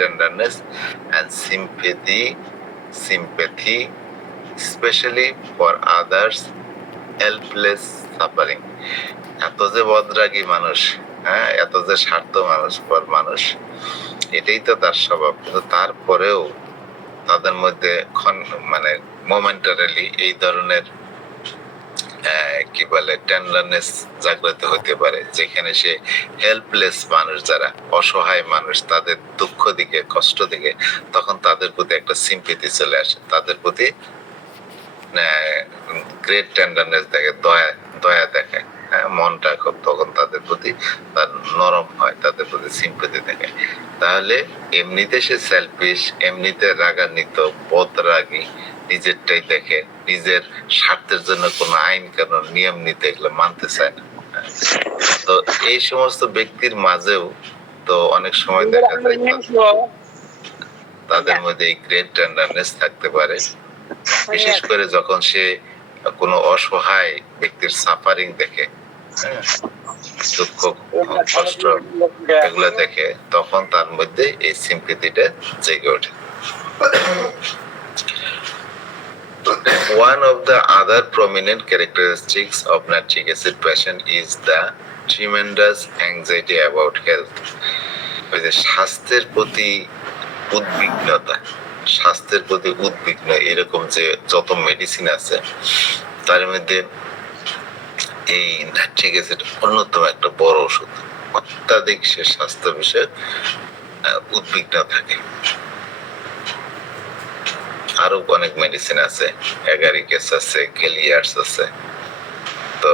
tenderness and sympathy, especially for others' helpless suffering. এত যে বদরাগী মানুষ, হ্যাঁ, এত যে স্বার্থ মানুষ, এটাই তো তার স্বভাব। কিন্তু তারপরেও তাদের মধ্যে মানে মোমেন্টারিলি এই ধরনের কি বলে টেন্ডারনেস জাগ্রত হতে পারে, যেখানে সে হেল্পলেস মানুষ, যারা অসহায় মানুষ, তাদের দুঃখ দিকে, কষ্ট দিকে, তখন তাদের প্রতি একটা সিম্পেথি চলে আসে, তাদের প্রতি গ্রেট টেন্ডারনেস দেখে, দয়া দেখে, মনটা তখন তাদের প্রতি তার নরম হয়, তাদের প্রতি সিম্পেথি দেখে। তাহলে এমনিতে সে সেলফিশ, এমনিতে রাগান্বিত, বদরাগী, নিজেরটাই দেখে, নিজের স্বার্থের জন্য কোনো আইন কানুন নিয়ম নীতি এগুলো মানতে চায় না। তো এই সমস্ত ব্যক্তির মাঝেও তো অনেক সময় দেখা যায় তাদের মধ্যে এই গ্রেট টেন্ডারনেস থাকতে পারে, বিশেষ করে যখন সে কোনো অসহায় ব্যক্তির সাফারিং দেখে, দুঃখ কষ্ট এগুলো দেখে, তখন তার মধ্যে এই সিম্পেথিটা জেগে ওঠে। One of the other prominent characteristics of nitric acid patient is the tremendous anxiety about health. ওই যে স্বাস্থ্যের প্রতি উদ্বিগ্ন, এরকম যে যত মেডিসিন আছে তার মধ্যে এই নাইট্রিক অ্যাসিড অন্যতম একটা বড় ওষুধ। অত্যাধিক সে স্বাস্থ্য বিষয়ে উদ্বিগ্ন থাকে। আরো অনেক মেডিসিন আছে, অ্যাগারিকেস আছে, গেলিয়ার্স আছে, তো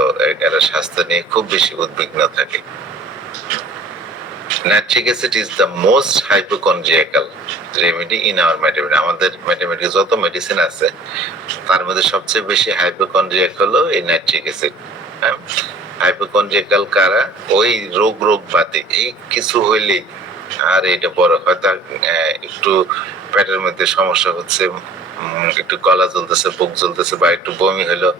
এরা স্বাস্থ্য নিয়ে খুব বেশি উদ্বিগ্ন থাকে। Nitric acid is the most hypochondriacal remedy in our mathematics. আমাদের ম্যাথমেটিক্স যত মেডিসিন আছে তার মধ্যে সবচেয়ে বেশি হাইপোকন্ড্রিয়াক হলো এই নাইট্রিক অ্যাসিড। হাইপোকন্ড্রিয়াকাল কারা? ওই রোগ বাদে এই কিছু হইলে, আর এটা বড় হয়তো একটু পেটের মধ্যে সমস্যা হচ্ছে, একটু গলা জ্বলতেছে, বুক জ্বলতেছে, বা একটু বমি হলো,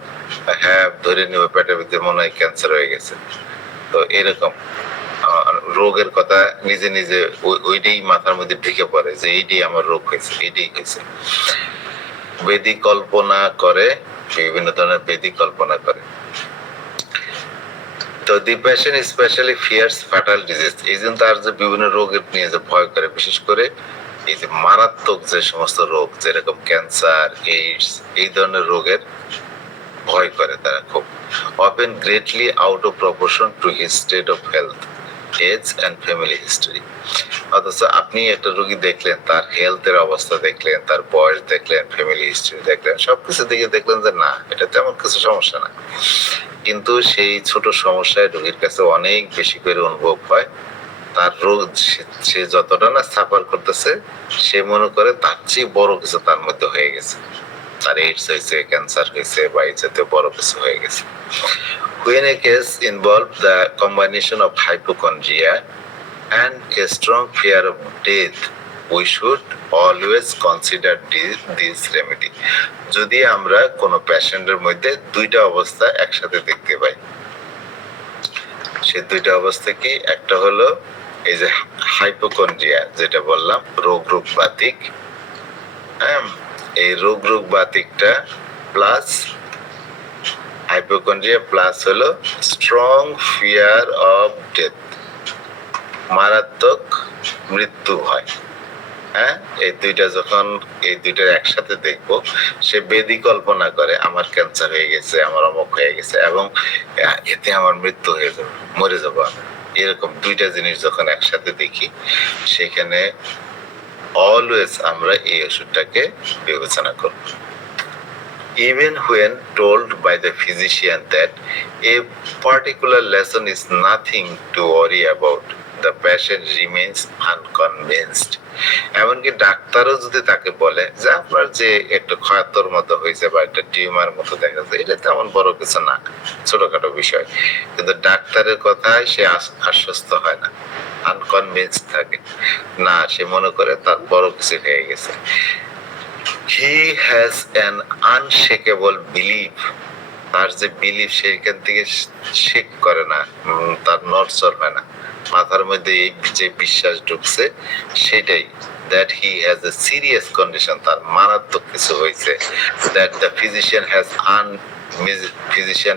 হ্যাঁ ধরে নিবে পেটের ভিতরে মনে হয় ক্যান্সার হয়ে গেছে। তো এরকম রোগের কথা নিজে ওইটাই মাথার মধ্যে ঢুকে পড়ে যে এইটাই আমার রোগ হয়েছে, এইটাই হয়েছে। বেদি কল্পনা করে, বিভিন্ন ধরনের বেদি কল্পনা করে। তো the patient specially fears fatal disease, এই জন্য তার যে বিভিন্ন রোগের নিয়ে যে ভয় করে, বিশেষ করে এই যে মারাত্মক যে সমস্ত রোগ, যেরকম ক্যান্সার, এইডস, এই ধরনের রোগের ভয় করে তারা খুব। often greatly out of proportion to his state of health, age and family history. অথচ আপনি একটা রোগী দেখলেন, তার হেলথের অবস্থা দেখলেন, তার বয়স দেখলেন, ফ্যামিলি হিস্টরি দেখলেন, সবকিছু দেখে দেখলেন যে না, এটা তেমন কিছু সমস্যা না, কিন্তু সেই ছোট সমস্যায় রোগীর কাছে অনেক বেশি করে অনুভব হয়। তার রোগ সে যতটা না সাফার করতেছে, সে মনে করে তার চেয়ে বড় কিছু তার মধ্যে হয়ে গেছে, তার এইডস হয়েছে, ক্যান্সার হয়েছে, বা এই জাতীয় বড় কিছু হয়ে গেছে। When a case involves the combination of hypochondria and a strong fear of death, we should always consider this remedy. যদি আমরা কোনো পেশেন্টের মধ্যে দুইটা অবস্থা একসাথে দেখতে পাই, সে দুইটা অবস্থা কি? একটা হলো এই যে হাইপোকন্ড্রিয়া, যেটা বললাম রোগবাতিক, এই রোগবাতিকটা প্লাস হাইপোকন্ড্রিয়া প্লাস হলো স্ট্রং ফিয়ার অফ ডেথ, মারাত্মক মৃত্যু হয়। এই দুইটার একসাথে দেখবো, সে বেদি কল্পনা করে আমার ক্যান্সার হয়ে গেছে, আমার অমুক হয়ে গেছে, এবং এতে আমার মৃত্যু হয়ে যাবে, মরে যাবো আমি। এরকম দুইটা জিনিস যখন একসাথে দেখি, সেখানে অলওয়েজ আমরা এই ওষুধটাকে বিবেচনা করব। Even when told by the physician that a particular lesson is nothing to worry about, the patient remains unconvinced. এমনকি ডাক্তারও যদি তাকে বলে যে আপনার যে একটু ক্ষয়তর মতো হয়েছে বা একটা টিউমার মতো দেখা যাচ্ছে, এটা তেমন বড় কিছু না, ছোটখাটো বিষয়, কিন্তু ডাক্তারের কথায় সে আশ্বস্ত হয় না, আনকনভিন্সড থাকে না, সে মনে করে তার বড় কিছু হয়ে গেছে। He has an unshakable belief, তার যে বিলিফ সেইখান থেকে শেক করে না, তার নড়চড় হয় না, মাথার মধ্যে এই যে বিশ্বাস ঢুকছে সেটাই, that he has a serious condition, তার মারাত্মক কিছু হয়েছে, that the physician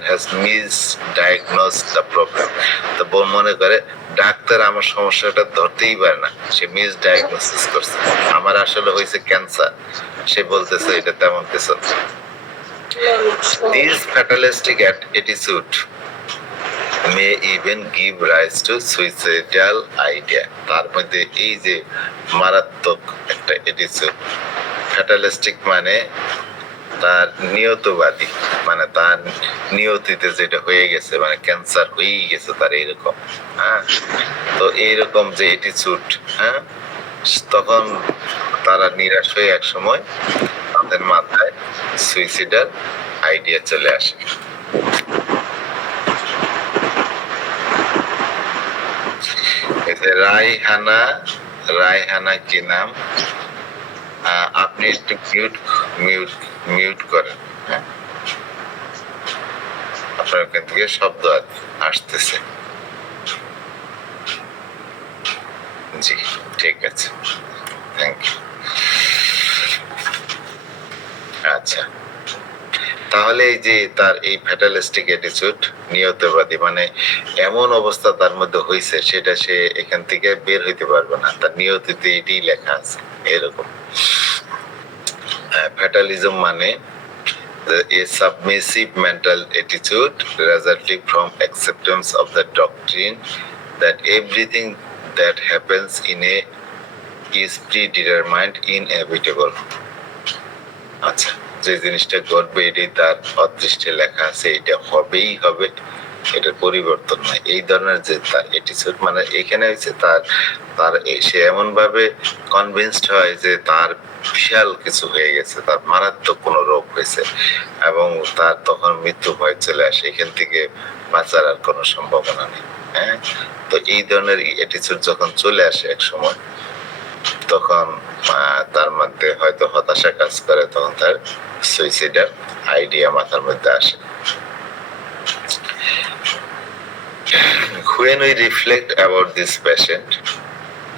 has misdiagnosed the problem। তো বোন মনে করে ডাক্তার আমার সমস্যাটা ধরতেই পারে না, সে মিসডায়াগনোসিস করছে, আমার আসলে হয়েছে ক্যান্সার, সে বলতেছে এটা তেমন কিছু না। This fatalistic attitude may even give rise to suicidal idea। তার মধ্যে এই যে মারাত্মক একটা অ্যাটিটিউড, ফ্যাটালিস্টিক মানে তার নিয়তবাদী, মানে তার নিয়তিতে যেটা হয়ে গেছে, মানে ক্যান্সার হয়েই গেছে তার এইরকম, হ্যাঁ। তো এইরকম যে অ্যাটিটিউড, হ্যাঁ, তখন তারা নিরাশ হয়ে এক সময় তাদের মাথায় সুইসাইডাল আইডিয়া চলে আসে। রায়হানা কি নাম, আপনি একটু মিউট করেন, হ্যাঁ, আপনার ওখান থেকে শব্দ আসতেছে। জি ঠিক আছে, থ্যাংক ইউ। আচ্ছা, তাহলে এই যে তার এই ফ্যাটালিস্টিক অ্যাটিটিউড, নিয়তবাদী, মানে এমন অবস্থা তার মধ্যে হয়েছে সেটা সে এখান থেকে বের হইতে পারবে না, তার নিয়তিতে এটাই লেখা আছে এরকম। ফ্যাটালিজম মানে a submissive mental attitude resulting from acceptance of the doctrine that everything that happens in a is predetermined, inevitable। আচ্ছা, যে জিনিসটা ঘটবে এটাই তার অদৃষ্টে লেখা আছে, এটা হবেই হবে, এটার পরিবর্তন নাই, এই ধরনের যে তার অ্যাটিটিউড, মানে এখানে হচ্ছে তার সে এমন ভাবে কনভিন্সড হয় যে তার বিশাল কিছু হয়ে গেছে, তার মারাত্মক কোনো রোগ হয়েছে এবং তার তখন মৃত্যু ভয় চলে আসে, এখান থেকে বাঁচার আর কোনো সম্ভাবনা নেই, হ্যাঁ। তো এই ধরনের অ্যাটিটিউড যখন চলে আসে এক সময়, তখন তার মধ্যে হয়তো হতাশা কাজ করে, তখন তার সুইসাইডাল আইডিয়া মাথার মধ্যে আসে। When we reflect about this patient,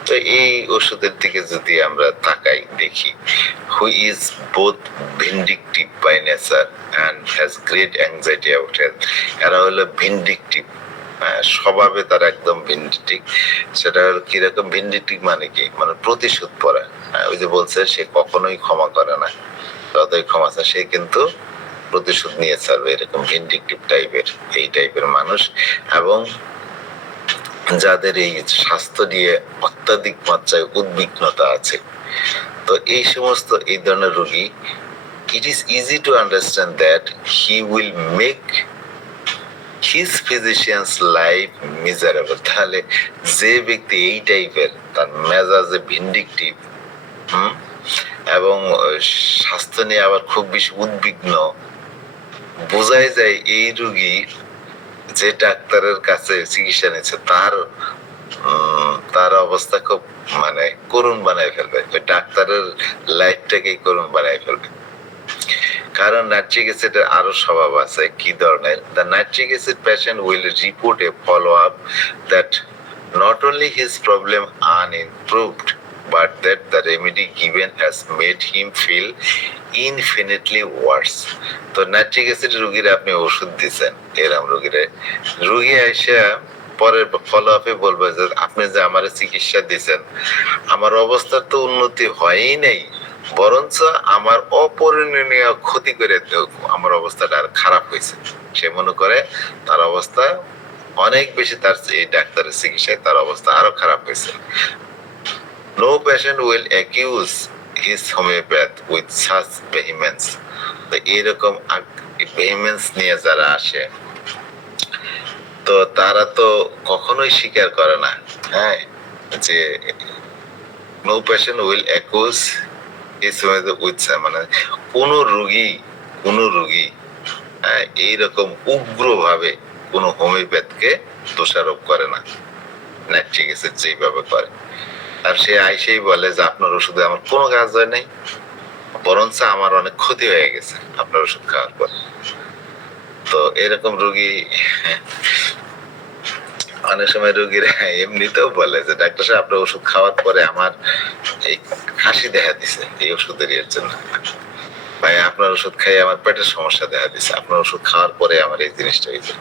তো এই ওষুধের দিকে যদি আমরা তাকাই দেখি, who is both vindictive by nature and has great anxiety about health। এরা হলো ভিন্ডিকটিভ, স্বভাবে তারা একদম ভিন্ডিটিভ। সেটা হলো কিরকম ভিন্ডিটিভ মানে কি, মানে প্রতিশোধ পরা, ওই যে বলছে সে কখনোই ক্ষমা করে না, যতই ক্ষমা চায় সে কিন্তু প্রতিশোধ নিয়ে ছাড়বে, এরকম ভিন্ডিকটিভ টাইপের, এই টাইপের মানুষ। এবং যাদের এই স্বাস্থ্য নিয়ে অত্যাধিক মাত্রায় উদ্বিগ্নতা আছে, তো এই সমস্ত এই ধরনের রোগী, it is easy to understand that he will make his physician's life miserable। তাহলে যে ব্যক্তি এই টাইপের, তার মেজাজে ভিন্ডিকটিভ, এবং স্বাস্থ্য নিয়ে আবার খুব বেশি উদ্বিগ্ন, বোঝাই যায় এই রোগী যে ডাক্তারের কাছে চিকিৎসা নিচ্ছে তার অবস্থা খুব মানে করুণ বানাই ফেলবে, ওই ডাক্তারের লাইফটাকেই করুণ বানাই ফেলবে। কারণ নাইট্রিক অ্যাসিডের আরো স্বভাব আছে, কি ধরনের, the nitric acid patient will report a follow up that not only his problem unimproved but that the remedy given has made him feel infinitely worse। তো নাইট্রিক অ্যাসিড রোগীরা আপনি ওষুধ দিচ্ছেন, এরকম রোগী আইসা পরের ফলো আপে বলবে যে আপনি যে আমার চিকিৎসা দিচ্ছেন, আমার অবস্থার তো উন্নতি হয়ই নাই, বরঞ্চ আমার অপরিণীয় ক্ষতি করে আমার অবস্থাটা আর খারাপ হয়েছে। সে মনে করে তার অবস্থা অনেক বেশি, তার এই ডাক্তারের চিকিৎসায় তার অবস্থা আরো খারাপ হয়েছে। No patient will accuse his homeopath with such vehemence। তো এইরকম ভেহিমেন্স নিয়ে যারা আসে, তো তারা তো কখনোই স্বীকার করে না, হ্যাঁ, যে no patient will accuse his homeopath with, মানে কোন রোগী এইরকম উগ্রভাবে কোন হোমিওপ্যাথকে দোষারোপ করে না, নাইট্রিক অ্যাসিড যেভাবে করে। আর সে আইসেই বলে যে আপনার ওষুধে আমার কোনো কাজ হয় নাই, বরঞ্চ আমার অনেক ক্ষতি হয়ে গেছে আপনার ওষুধ খাওয়ার পর। তো এরকম রোগী অনেক সময় রোগীরা এমনিতেও বলে যে ডাক্তার সাহেব আপনার ওষুধ খাওয়ার পরে আমার এই কাশি দেখা দিছে এই ওষুধের এর জন্য, ভাই আপনার ওষুধ খাই আমার পেটের সমস্যা দেখা দিছে, আপনার ওষুধ খাওয়ার পরে আমার এই জিনিসটা হয়েছে।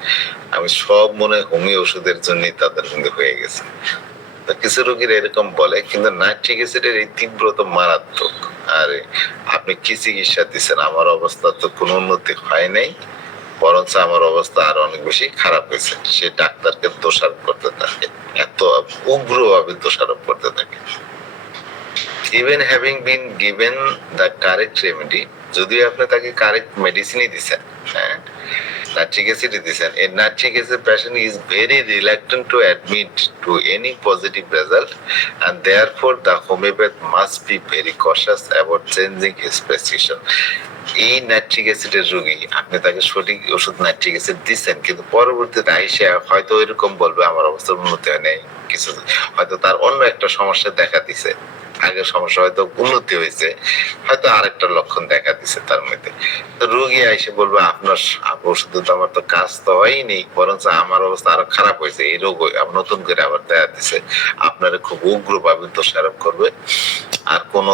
আমি সব মনে হোমিও ওষুধের জন্যই তাদের কিন্তু হয়ে গেছে। কিছু রোগীরা এরকম বলে, কিন্তু নাইট্রিক অ্যাসিডের এই তীব্রতা মারাত্মক। আর আপনি কি চিকিৎসা দিচ্ছেন, আমার অবস্থা তো কোনো উন্নতি হয় নাই, বরঞ্চ আমার অবস্থা আরো অনেক বেশি খারাপ হয়েছে, সে ডাক্তারকে দোষারোপ করতে থাকে, এত উগ্রভাবে দোষারোপ করতে থাকে। Even having been given the correct remedy, যদিও আপনি তাকে কারেক্ট মেডিসিনই দিচ্ছেন, হ্যাঁ natric acid দিয়েছেন, a natric acid patient is very reluctant to admit to any positive result, and therefore the homeopath must be very cautious about changing his prescription. এই nitric অ্যাসিডের রোগী আপনি তাকে সঠিক ওষুধ নাইট্রিক অ্যাসিড দিচ্ছেন, কিন্তু পরবর্তীতে আইসা হয়তো এরকম বলবে আমার অবস্থার উন্নতি হয় নাই, কিছু হয়তো তার অন্য একটা সমস্যা দেখা দিছে, আগের সমস্যা হয়তো উন্নতি হয়েছে, হয়তো আরেকটা লক্ষণ দেখা দিছে তার মধ্যে। তো রোগী এসে বলবে আপনার ওষুধ তো আমার তো কাজ তো হয়নি, বরঞ্চ আমার অবস্থা আরো খারাপ হয়েছে, এই রোগ নতুন করে আবার দেখা দিছে, আপনারা খুব উগ্রভাবে দোষারোপ করবে। আর কোন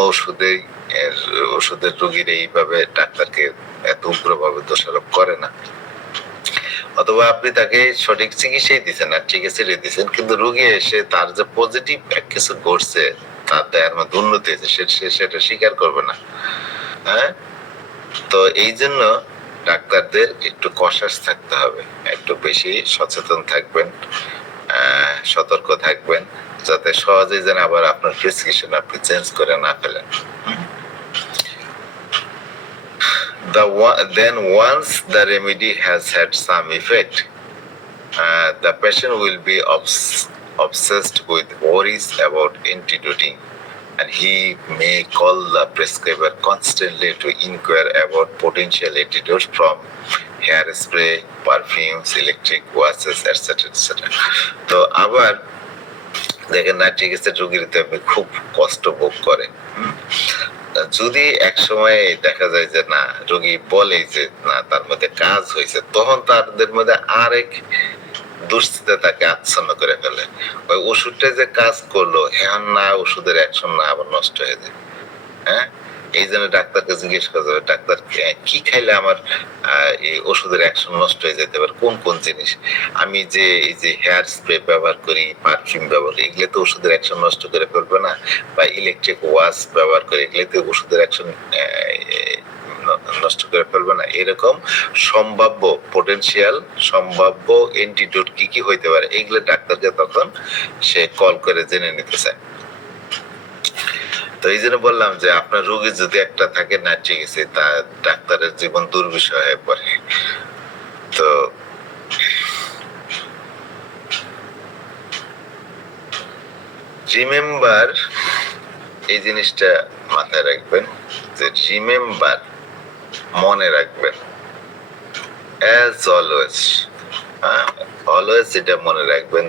ওষুধের রোগীর এইভাবে ডাক্তারকে এত উগ্রভাবে দোষারোপ করে না। অথবা আপনি তাকে সঠিক চিকিৎসাই দিচ্ছেন না, ঠিক আছে দিচ্ছেন, কিন্তু রোগী এসে তার যে পজিটিভ কিছু ঘটছে, তার দেহের মধ্যে উন্নতি হয়েছে, সেটা স্বীকার করবে না। হ্যাঁ, তো এই জন্য ডাক্তারদের একটু কশাস থাকতে হবে, একটু বেশি সচেতন থাকবেন, সতর্ক থাকবেন, যাতে সহজেই যেন আবার আপনার প্রেসক্রিপশন আপনি চেঞ্জ করে না ফেলেন। Then once the remedy has had some effect, the patient will be obsessed with worries about antidoting, and he may call the prescriber constantly to inquire about potential antidotes from hairspray, perfumes, electric washes, etc. etc. তো আবার দেখেন nitric acid রোগীতে আপনি খুব কষ্ট ভোগ করে, যদি এক সময় দেখা যায় যে না রোগী বলে যে না তার মধ্যে কাজ হয়েছে, তখন তাদের মধ্যে আরেক দুশ্চিন্তা তাকে আচ্ছন্ন করে ফেলে, ওই ওষুধটা যে কাজ করলো হ্যাঁ না ওষুধের অ্যাকশন না আবার নষ্ট হয়ে যায়। হ্যাঁ, এই জন্য ডাক্তারকে জিজ্ঞেস করা যাবে ডাক্তার কি খাইলে আমার এই ওষুধের অ্যাকশন নষ্ট হয়ে যেতে পারে, কোন কোন জিনিস, আমি যে এই যে হেয়ার স্প্রে ব্যবহার করি, পারফিউম ব্যবহার করি, এগুলো তো ওষুধের অ্যাকশন নষ্ট করে ফেলবে না, বা ইলেকট্রিক ওয়াশ ব্যবহার করি, এগুলো তো ওষুধের অ্যাকশন নষ্ট করে ফেলবে না। এরকম সম্ভাব্য অ্যান্টিডোট কি কি হইতে পারে, এগুলো ডাক্তারকে তখন সে কল করে জেনে নিতে চায়। তো এই জন্য বললাম যে আপনার রোগী যদি একটা থাকে নাইট্রিক অ্যাসিড, তা ডাক্তারের জীবন দুর্বিষহ হয়ে পড়ে। তো রিমেম্বার, এই জিনিসটা মাথায় রাখবেন যে রিমেম্বার, মনে রাখবেন, অ্যাজ অলওয়েজ, অলওয়েজ এটা মনে রাখবেন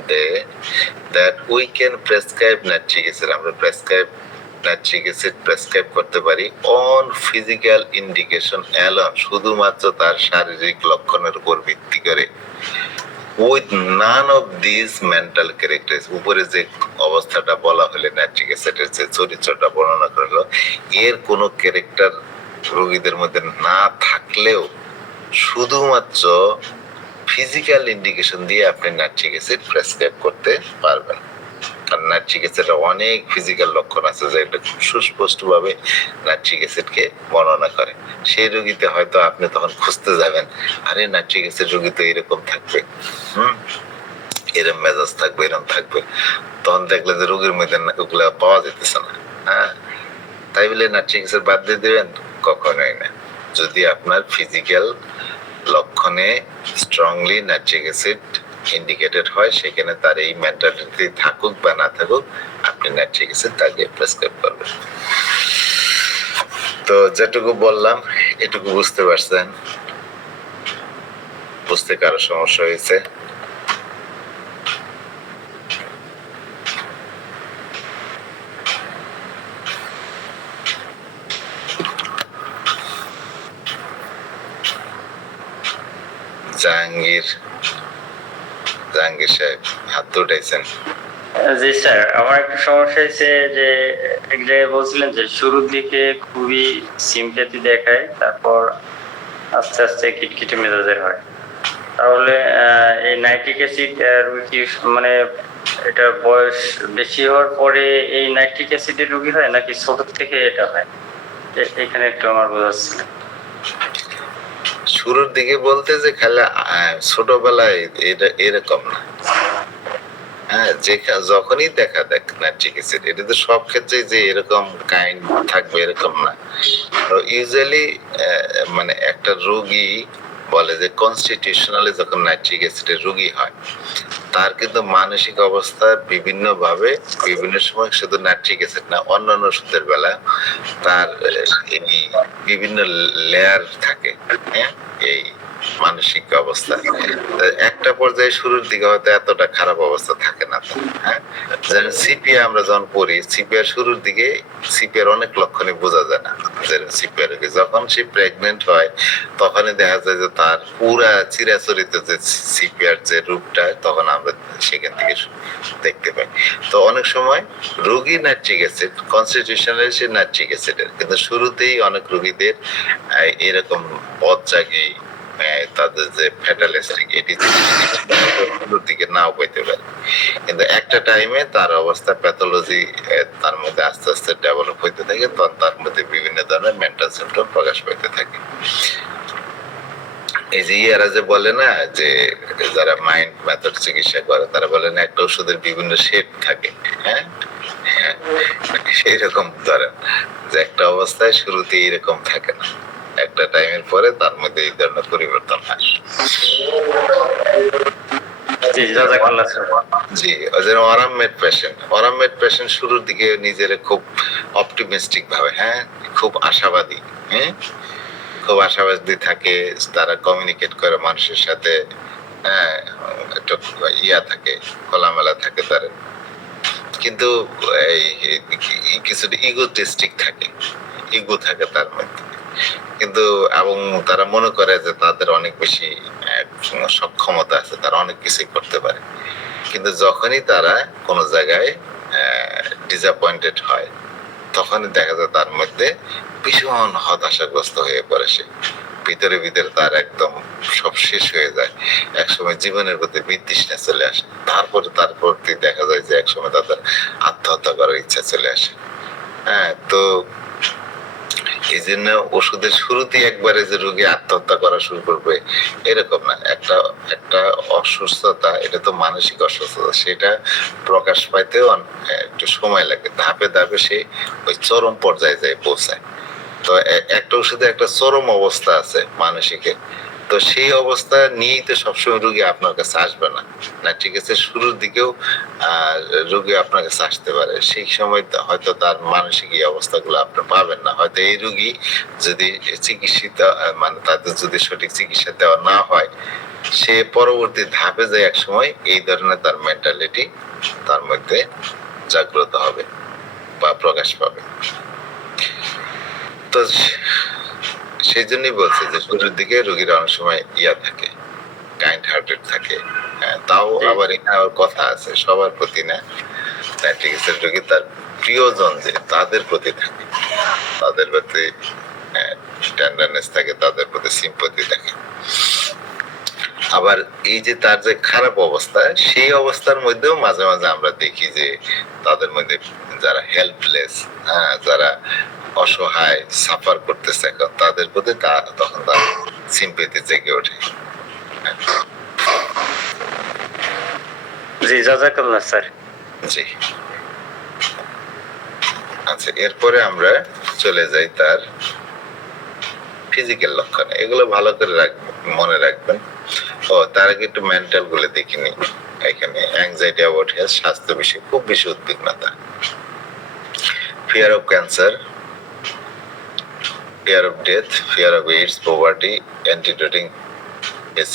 that we can prescribe nitric acid, আমরা নাইট্রিক অ্যাসিড প্রেসক্রাইব করতে পারি অন ফিজিক্যাল ইন্ডিকেশন অ্যালন, শুধুমাত্র তার শারীরিক লক্ষণের উপর ভিত্তি করে, with none of this mental characteristics, উপরে যে অবস্থাটা বলা হলে নাইট্রিক অ্যাসিডের যে চরিত্রটা বর্ণনা করা হলো, এর কোনো ক্যারেক্টার রোগীদের মধ্যে না থাকলেও শুধুমাত্র ফিজিক্যাল ইন্ডিকেশন দিয়ে আপনি নাইট্রিক অ্যাসিড প্রেসক্রাইব করতে পারবেন। কারণ নাইট্রিক অ্যাসিডের অনেক ফিজিক্যাল লক্ষণ আছে যেটা খুব সুস্পষ্টভাবে নাইট্রিক অ্যাসিডকে বর্ণনা করে। সেই রোগীতে হয়তো আপনি তখন খুঁজতে যাবেন, আরে নাইট্রিক অ্যাসিড রোগী তো এরকম থাকবে, এরকম মেজাজ থাকবে, এরকম থাকবে, তখন দেখলেন যে রোগীর মধ্যে ওগুলো পাওয়া যেতেছে না। হ্যাঁ, তাই বলে নাইট্রিক অ্যাসিড বাদ দিয়ে দেবেন? কখনোই না। যদি আপনার ফিজিক্যাল লক্ষণে স্ট্রংলি নাইট্রিক অ্যাসিড ইন্ডিকেটেড হয়, সেখানে তার এই মেন্টালিটি থাকুক বা না থাকুক, আপনি নাইট্রিক অ্যাসিড তাকে প্রেসক্রাইব করবেন। তো যেটুকু বললাম এটুকু বুঝতে পারছেন? বুঝতে কারো সমস্যা হয়েছে? জাহাঙ্গীর জাহাঙ্গীর সাহেব হাত উঠাইছেন। জি স্যার, আমার একটা সমস্যা হয়েছে যে এক জায়গায় বলছিলেন যে শুরুর দিকে খুবই সিম্প্যাথি দেখায়, তারপর আস্তে আস্তে খিটখিটে মেজাজের হয়। তাহলে এই নাইট্রিক অ্যাসিড রুগী মানে এটা বয়স বেশি হওয়ার পরে এই নাইট্রিক অ্যাসিডের রোগী হয় নাকি ছোট থেকে এটা হয়? এখানে একটু আমার বোঝাচ্ছিল। শুরুর দিকে বলতে যে খেলা ছোটবেলায় এটা এরকম না। হ্যাঁ, যখনই দেখা দেখ নাইট্রিক অ্যাসিড, এটা তো সব ক্ষেত্রে যে এরকম কাইন্ড থাকবে এরকম না। ইউজুয়ালি মানে একটা রোগী বলে যে কনস্টিটিউশনালি যখন নাইট্রিক অ্যাসিডের রোগী হয়, তার কিন্তু মানসিক অবস্থা বিভিন্ন ভাবে বিভিন্ন সময় শুধু নাইট্রিক অ্যাসিড না, অন্যান্য ওষুধের বেলা তার এই বিভিন্ন লেয়ার থাকে। হ্যাঁ, এই মানসিক অবস্থা একটা পর্যায়ে শুরুর দিকে হয়তো এতটা খারাপ অবস্থা থাকে না। হ্যাঁ, যেমন সিপিআর আমরা যখন পড়ি, সিপিআর শুরুর দিকে সিপিআর অনেক লক্ষণই বোঝা যায় না। সিপিআর যখন সে প্রেগনেন্ট হয় তখনই দেখা যায় যে তার পুরা চিরাচরিত যে সিপিআর যে রূপটা তখন আমরা সেখান থেকে দেখতে পাই। তো অনেক সময় রোগী নাইট্রিক অ্যাসিড কনস্টিটিউশনাল সে নাইট্রিক অ্যাসিডের, কিন্তু শুরুতেই অনেক রোগীদের এরকম পথ জাগি তাদের যে ফ্যাটালিস্টিক এটি শুরুর দিকে নাও পেতে পারে, কিন্তু একটা টাইমে তার অবস্থা প্যাথোলজি তার মধ্যে আস্তে আস্তে ডেভেলপ হইতে থাকে, তখন তার মধ্যে বিভিন্ন ধরনের মেন্টাল সিমটম প্রকাশ পাইতে থাকে। এই যে এরা যে বলে না যে যারা মাইন্ড মেথড চিকিৎসা করে তারা বলে না একটা ওষুধের বিভিন্ন শেড থাকে। হ্যাঁ, সেই রকম ধরেন যে একটা অবস্থায় শুরুতে এরকম থাকে না, একটা টাইমের পরে তার মধ্যে এই ধরনের পরিবর্তন হয়। জি, অরামমেড পেশেন্ট শুরুর দিকে নিজের খুব অপটিমিস্টিক ভাবে, হ্যাঁ, খুব আশাবাদী, হ্যাঁ, খুব আশাবাদী থাকে, তারা কমিউনিকেট করে মানুষের সাথে, হ্যাঁ, একটু থাকে, খোলামেলা থাকে তারা, কিন্তু কিছুটা ইগোটিস্টিক থাকে, ইগো থাকে তার মধ্যে, কিন্তু এবং তারা মনে করে যে তাদের অনেক বেশি সক্ষমতা আছে, তারা অনেক কিছুই করতে পারে, কিন্তু যখনই তারা কোনো জায়গায় ডিসঅ্যাপয়েন্টেড হয় তখনই দেখা যায় তার মধ্যে ভীষণ হতাশাগ্রস্ত হয়ে পড়ে, সে ভিতরে ভিতরে তার একদম সব শেষ হয়ে যায়, একসময় জীবনের প্রতি বিতৃষ্ণা চলে আসে, তারপরে তার প্রতি দেখা যায় যে একসময় তাদের আত্মহত্যা করার ইচ্ছা চলে আসে। হ্যাঁ, তো এই জন্য ওষুধের শুরুতেই একবারে যে রোগী আত্মহত্যা করা শুরু করবে এরকম না। একটা একটা অসুস্থতা, এটা তো মানসিক অসুস্থতা, সেটা প্রকাশ পাইতেও একটু সময় লাগে, ধাপে ধাপে সে ওই চরম পর্যায়ে যায় পৌঁছায়। তো একটা ওষুধে একটা চরম অবস্থা আছে মানসিকের, তো সেই অবস্থা নিয়েই তো সবসময় রোগী আপনার কাছে আসবে না। না, ঠিক আছে, শুরুর দিকেও রোগী আপনার কাছে আসতে পারে, সেই সময় হয়তো তার মানসিক এই অবস্থাগুলো আপনি পাবেন না। হয়তো এই রোগী যদি চিকিৎসিত মানে তাদের যদি সঠিক চিকিৎসা দেওয়া না হয়, সে পরবর্তী ধাপে যায় এক সময় এই ধরনের তার মেন্টালিটি তার মধ্যে জাগ্রত হবে বা প্রকাশ পাবে। তো সেই জন্যই বলছে যে শুরুর দিকে রোগীরা অনেক সময় থাকে, কাইন্ড হার্টেড থাকে, তাও আবার এখানে কথা আছে সবার প্রতি না, নাইট্রিক অ্যাসিড রোগী তার প্রিয়জন যে তাদের প্রতি থাকে, তাদের প্রতি টেন্ডারনেস থাকে, তাদের প্রতি সিম্পথি থাকে। আবার এই যে তার যে খারাপ অবস্থা, সেই অবস্থার মধ্যেও মাঝে মাঝে আমরা দেখি যে তাদের মধ্যে যারা হেল্পলেস, যারা অসহায় সাফার করতেছে এখন, তাদের প্রতি তখন তার সিম্পথি জেগে ওঠে। জি, জাযাকাল্লাহ স্যার। জি, আচ্ছা, এরপরে আমরা চলে যাই তার ফিজিক্যাল লক্ষণে, এগুলো ভালো করে মনে রাখবেন। ও তার আগে একটু মেন্টাল গুলো দেখিনি। এখানে অ্যাংজাইটি অ্যাবাউট হেলথ, স্বাস্থ্য বিষয়ে খুব বেশি উদ্বিগ্নতা, fear of cancer, fear of death, fear of AIDS, poverty, antidoting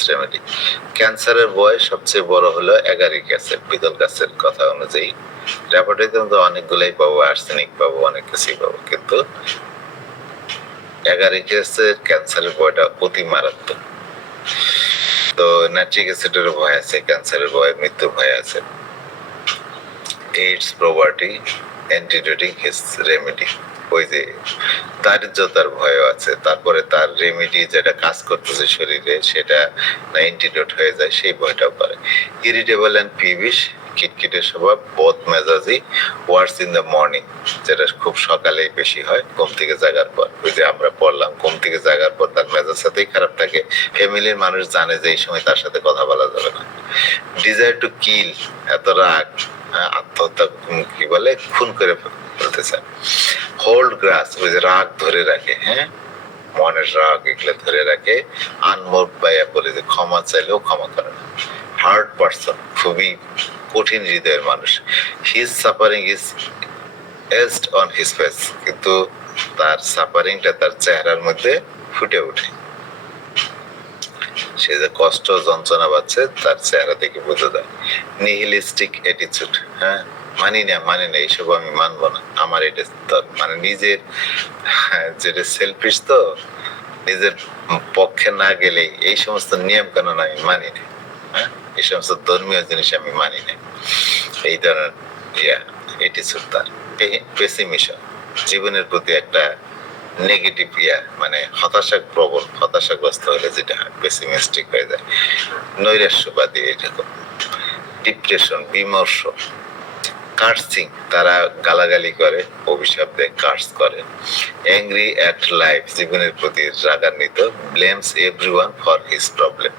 remedy. ক্যান্সারের ভয় সবচেয়ে বড় হলো অ্যাগারিক অ্যাসিড, পিতল গাছের কথা অনুযায়ী রেপোর্টে কিন্তু অনেকগুলাই পাবো, আর্সেনিক পাবো, অনেক কিছুই পাবো, কিন্তু অ্যাগারিক অ্যাসিড ক্যান্সারের ভয়টা অতি মারাত্মক। তো নাইট্রিক অ্যাসিডের ভয় আছে, ক্যান্সারের ভয়, মৃত্যুর ভয় আছে। এইডস প্রপার্টি অ্যান্টিডোটিং হিজ রেমেডি, ওই যে দারিদ্রতার ভয় আছে, তারপরে তার রেমেডি যেটা কাজ করতেছে শরীরে সেটা না অ্যান্টিডোট হয়ে যায়, সেই ভয়টাও করে। ইরিটেবল অ্যান্ড পিভিশ, খিটখিটে স্বভাব, বোধ মেজাজি, ওয়ার্স ইন দ্য মর্নিং, যেটা খুব সকালেই বেশি হয় ঘুম থেকে জাগার পর। ওই যে আমরা পড়লাম ঘুম থেকে জাগার পর তার মেজাজ সাথেই খারাপ থাকে, ফ্যামিলির মানুষ জানে যে এই সময় তার সাথে কথা বলা যাবে না। ডিজায়ার টু কিল, এত রাগ, আত্মহত্যা কি বলে, খুন করে ফেলতে চায়। হোল্ড গ্রাস, ওই যে রাগ ধরে রাখে, হ্যাঁ, মনের রাগ এগুলো ধরে রাখে। আনমোভ বাই অ্যাপোলজি, ক্ষমা চাইলেও ক্ষমা করে না। হার্ড পার্সন, খুবই কঠিন হৃদয়ের মানুষ। His suffering is aged on his face, কিন্তু তার সাফারিংটা তার চেহারার মধ্যে ফুটে ওঠে। সে যে কষ্ট যন্ত্রণা পাচ্ছে তার চেহারা থেকে বোঝা যায়। নিহিলিস্টিক অ্যাটিচিউড, হ্যাঁ, মানি না এইসব আমি মানবো না, আমার এটা মানে নিজের যেটা সেলফিশ, তো নিজের পক্ষে না গেলে এই সমস্ত নিয়ম কানুন আমি মানি না, হ্যাঁ, এই সমস্ত ধর্মীয় জিনিস আমি মানি না, এই ধরনের অ্যাটিচিউড তার। পেসিমিশন, জীবনের প্রতি একটা নেগেটিভ মানে হতাশাগ্রস্ত হলে যেটা হয় পেসিমিস্টিক হয়ে যায়। নৈরাশ্যবাদী এরকম। ডিপ্রেশন, বিমর্ষ। কার্সিং, তারা গালাগালি করে, অভিশাপ দেয়, কার্স করে। অ্যাংরি অ্যাট লাইফ, জীবনের প্রতি রাগান্বিত। Blames everyone for his problem,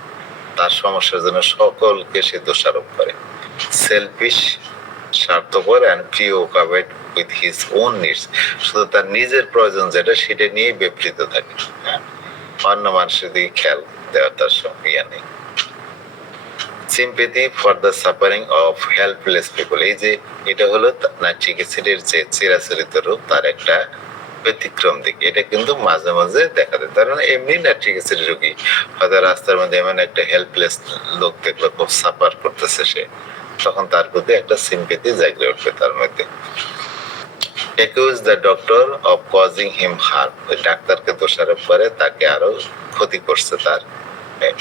তার সমস্যার জন্য সকলকে সে দোষারোপ করে। সেলফিশ, স্বার্থপর, and preoccupied with his own needs, শুধু তার নিজের প্রয়োজন যেটা সেটা নিয়েই বিবৃত থাকে, হ্যাঁ, অন্য মানুষের দিকে খেয়াল দেওয়ার তার সঙ্গে নেই। Sympathy for the suffering of helpless people, এই যে এটা হলো নাইট্রিক অ্যাসিডের যে চিরাচরিত রূপ তার একটা ব্যতিক্রম দিক, এটা কিন্তু মাঝে মাঝে দেখা যায়। তার মানে এমনি নাইট্রিক অ্যাসিড রোগী হয়তো রাস্তার মধ্যে এমন একটা হেল্পলেস লোক দেখলো খুব সাফার করতেছে, সে তখন তার প্রতি একটা সিম্পেথি জাগিয়ে উঠবে তার মধ্যে। Accuse the doctor of causing him harm, ওই ডাক্তারকে দোষারোপ করে তাকে আরো ক্ষতি করছে তার,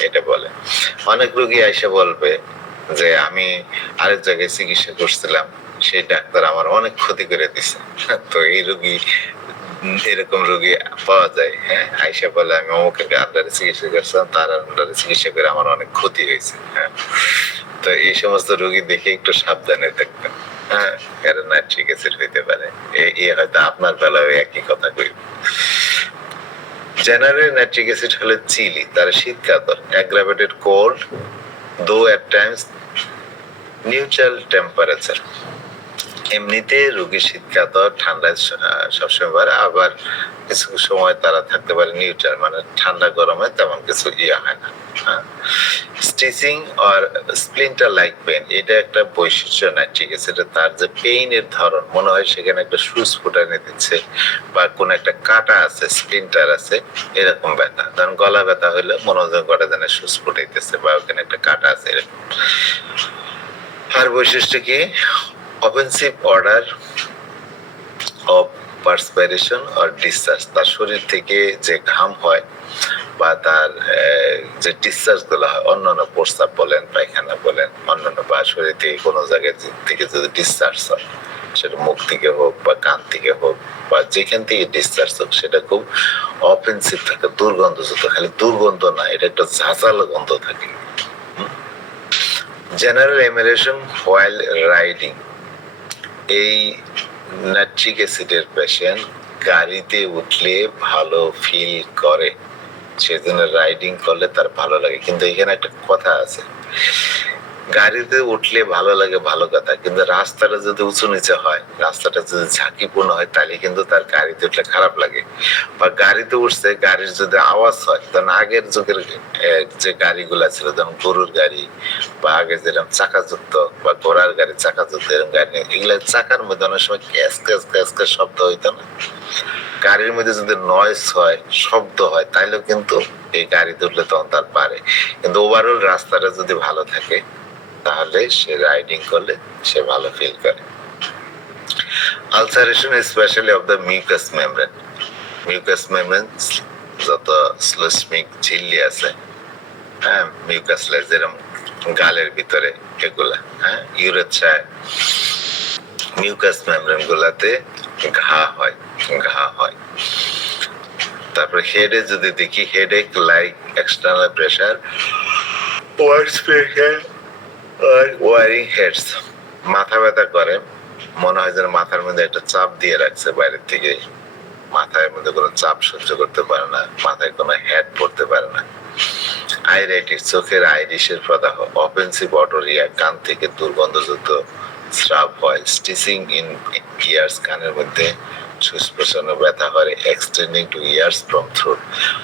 এটা বলে। অনেক রোগী এসে বলবে যে আমি আরেক জায়গায় চিকিৎসা করছিলাম, সেই ডাক্তার আমার অনেক ক্ষতি করে দিছে। তো এই রোগী, এরকম রোগী পাওয়া যায়, হ্যাঁ, আইসা বলে আমি অমুকের আন্ডারে চিকিৎসা করছিলাম, তার আন্ডারে চিকিৎসা করে আমার অনেক ক্ষতি হয়েছে, হ্যাঁ। তো এই সমস্ত রোগী দেখে একটু সাবধানে থাকবেন, হ্যাঁ, কারণ নাইট্রিক অ্যাসিড হইতে পারে। এই হয়তো আপনার বেলায় একই কথা কইব। জেনারেল নাইট্রিক অ্যাসিড হলো চিলি, তার শীতকাতর, অ্যাগ্রাভেটেড কোল্ড দো অ্যাট টাইমস নিউট্রাল টেম্পারেচার, এমনিতে রোগী শীতকাতর, ঠান্ডায় সবসময় পারে, আবার কিছু সময় তারা থাকতে পারে নিউট্রাল, মানে ঠান্ডা গরমে তেমন কিছু হয় না। Stitching or splinter like pain, এটা একটা বৈশিষ্ট্য নাইট্রিক অ্যাসিডের। তার যে পেইনের ধরন, মনে হয় সেখানে একটা সুচ ফুটানে দিচ্ছে বা কোন একটা কাটা আছে, স্প্লিন্টার আছে, এরকম ব্যথা। ধরুন গলা ব্যথা হলে মনোযোগ করা যেন সুচ ফুটাইতেছে বা ওখানে একটা কাটা আছে, এরকম। আর বৈশিষ্ট্য কি? Offensive odour of perspiration or discharge, তার শরীর থেকে যে ঘাম হয় বা তার যে ডিসচার্জ গুলো হয়, অন্যান্য প্রস্রাব বলেন, পায়খানা বলেন, অন্যান্য বা শরীর থেকে কোনো জায়গায় থেকে যদি ডিসচার্জ হয়, সেটা মুখ থেকে হোক বা কান থেকে হোক বা যেখান থেকে ডিসচার্জ হোক, সেটা খুব অফেন্সিভ থাকে, দুর্গন্ধযুক্ত। খালি দুর্গন্ধ না, এটা একটা ঝাঁঝালো গন্ধ থাকে। জেনারেল এমারেশন হোয়াইল রাইডিং, এই নাইট্রিক অ্যাসিডের পেশেন্ট গাড়িতে উঠলে ভালো ফিল করে, সেজন্য রাইডিং করলে তার ভালো লাগে। কিন্তু এখানে একটা কথা আছে, গাড়িতে উঠলে ভালো লাগে ভালো কথা, কিন্তু রাস্তাটা যদি উঁচু নিচে হয়, রাস্তাটা যদি ঝাঁকিপূর্ণ হয়, তাহলে কিন্তু তার গাড়িতে উঠলে খারাপ লাগে। বা গাড়িতে উঠছে, গাড়ির যদি আওয়াজ হয়, তখন আগের যুগের যে গাড়িগুলা ছিল, যেমন গরুর গাড়ি বা আগে যেরকম চাকাযুক্ত বা ঘোড়ার গাড়ি চাকাযুক্ত, এরকম গাড়ি, এগুলা চাকার মধ্যে অনেক সময় ক্যাস ক্যাস ক্যাস ক্যাস শব্দ হইতো না। গাড়ির মধ্যে যদি নয়েজ হয়, শব্দ হয়, তাইলেও কিন্তু এই গাড়িতে উঠলে তখন তার পারে। কিন্তু ওভারঅল রাস্তাটা যদি ভালো থাকে, তাহলে সে রাইডিং করলে সে ভালো ফিল করে। Ulceration specially of the mucus membrane, যত স্লোসমিক ঝিল্লি আছে, হ্যাঁ, মিউকাসলেস যেরকম গালের ভিতরে এগুলা, হ্যাঁ, ইউরেথ্রায় মিউকাস মেমব্রেন গুলাতে ঘা হয়। তারপরে হেডে যদি দেখি, headache like external pressure, worse pressure আর ওয়ারিং হেডস, মাথা ব্যথা করে, মনে হয় যেন মাথার মধ্যে একটা চাপ দিয়ে রাখছে বাইরের থেকে, মাথার মধ্যে কোনো চাপ সহ্য করতে পারে না, মাথায় কোনো হেড পড়তে পারে না। আইরাইটিস, চোখের আইরিশের প্রদাহ, অফেন্সিভ অটোরিয়া, কান থেকে দুর্গন্ধযুক্ত স্রাব হয়, স্টিচিং ইন ইয়ার্স, কানের মধ্যে সুস্পর্শনে ব্যথা হয়, extending to ears from throat,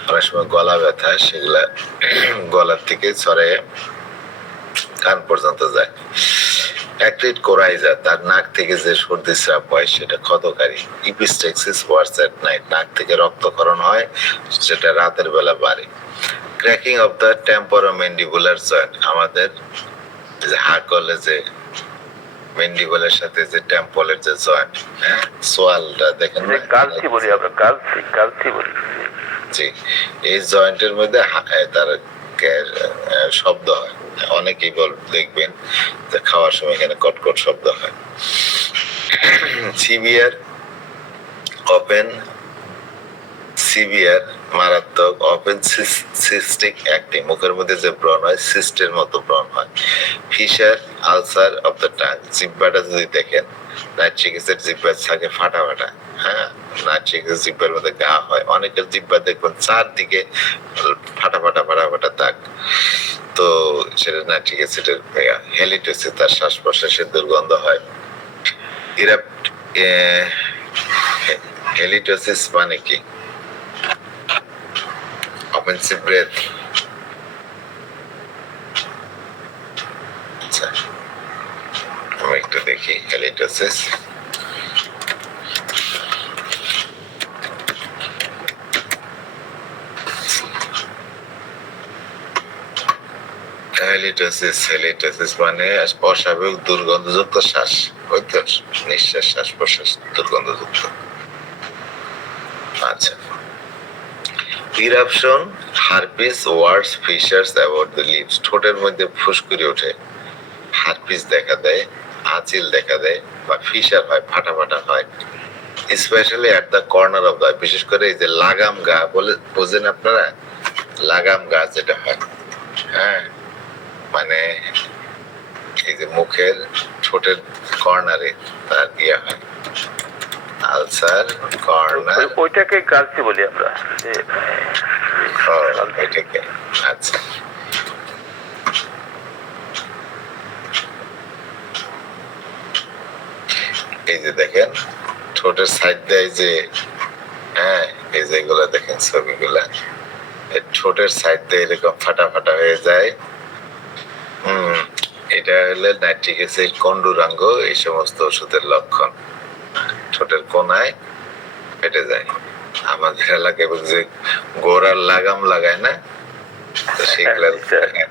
অনেক সময় গলা ব্যথা, সেগুলা গলার থেকে ছড়ায় কান পর্যন্ত যায়। অ্যাক্রিড কোরাইজা, তার নাক থেকে যে সর্দি স্রাব হয় সেটা ক্ষতকারী। ইপিস্টেক্সিস ওয়ার্স এট নাইট, নাক থেকে রক্তক্ষরণ হয়, সেটা রাতের বেলা বাড়ে। ক্র্যাকিং অফ দ্য টেম্পোরোমেন্ডিবুলার জয়েন্ট, আমাদের যে হাড়কলে যে মেন্ডিবলের সাথে যে টেম্পলের যে জয়েন্ট, হ্যাঁ, সোয়ালটা দেখেন না, কালসি বলি আমরা, কালসি বলি। জি, এই জয়েন্টের মধ্যে তার শব্দ হয়, অনেকেই দেখবেন যে খাওয়ার সময় এখানে কটকট শব্দ হয়। সিভিয়ার মারাত্মক ওপেন সিস্টিক অ্যাক্টিং, মুখের মধ্যে যে ব্রণ হয় সিস্টের মতো ব্রণ হয়। Fissure ulcer of the tongue, জিব্বাটা যদি দেখেন, নাইট্রিক জিব্বা থাকে ফাটা, হ্যাঁ, নাইট্রিক জিব্বার মধ্যে ঘা হয়, অনেকের জিব্বা দেখবেন চারদিকে ফাটা দাগ, তো সেটা নাইট্রিক অ্যাসিডের। হেলিটোসিস, তার শ্বাস প্রশ্বাসের দুর্গন্ধ হয়। হেলিটোসিস মানে কি? Offensive breath. আচ্ছা, আমি একটু দেখি হেলিটোসিস। হেলিটোসিস মানে অস্বাভাবিক দুর্গন্ধযুক্ত শ্বাস, ওই তো নিঃশ্বাস, শ্বাস প্রশ্বাস দুর্গন্ধযুক্ত। আচ্ছা, eruption, herpes, warts, fissures about the lips, ঠোঁটের মধ্যে ফুসকুড়ি ওঠে, হারপিস দেখা দেয়, আঁচিল দেখা দেয়, বা ফিশার হয়, ফাটা হয়, specially at the corner of the, বিশেষ করে এই যে লাগাম গা বলে, বোঝেন আপনারা, লাগাম গা যেটা হয়, হ্যাঁ, মানে এই যে মুখের ঠোঁটের কর্নারে তার ইয়ে হয়, আলসার কর্নার, ওইটাকে কালসি বলি আমরা। এটাকে। আচ্ছা, এই যে দেখেন ঠোঁটের সাইড দেয় যে, হ্যাঁ, এই যে এগুলা দেখেন ছবিগুলা, ঠোঁটের সাইড দিয়ে এরকম ফাটা হয়ে যায়, এটা হলে নাইট্রিক অ্যাসিড, কন্ডুরাঙ্গ, এই সমস্ত ওষুধের লক্ষণ। ঠোঁটের কোনায় ফেটে যায়, আমাদের এলাকায় যে গোড়ার লাগাম লাগায় না, তো সেগুলো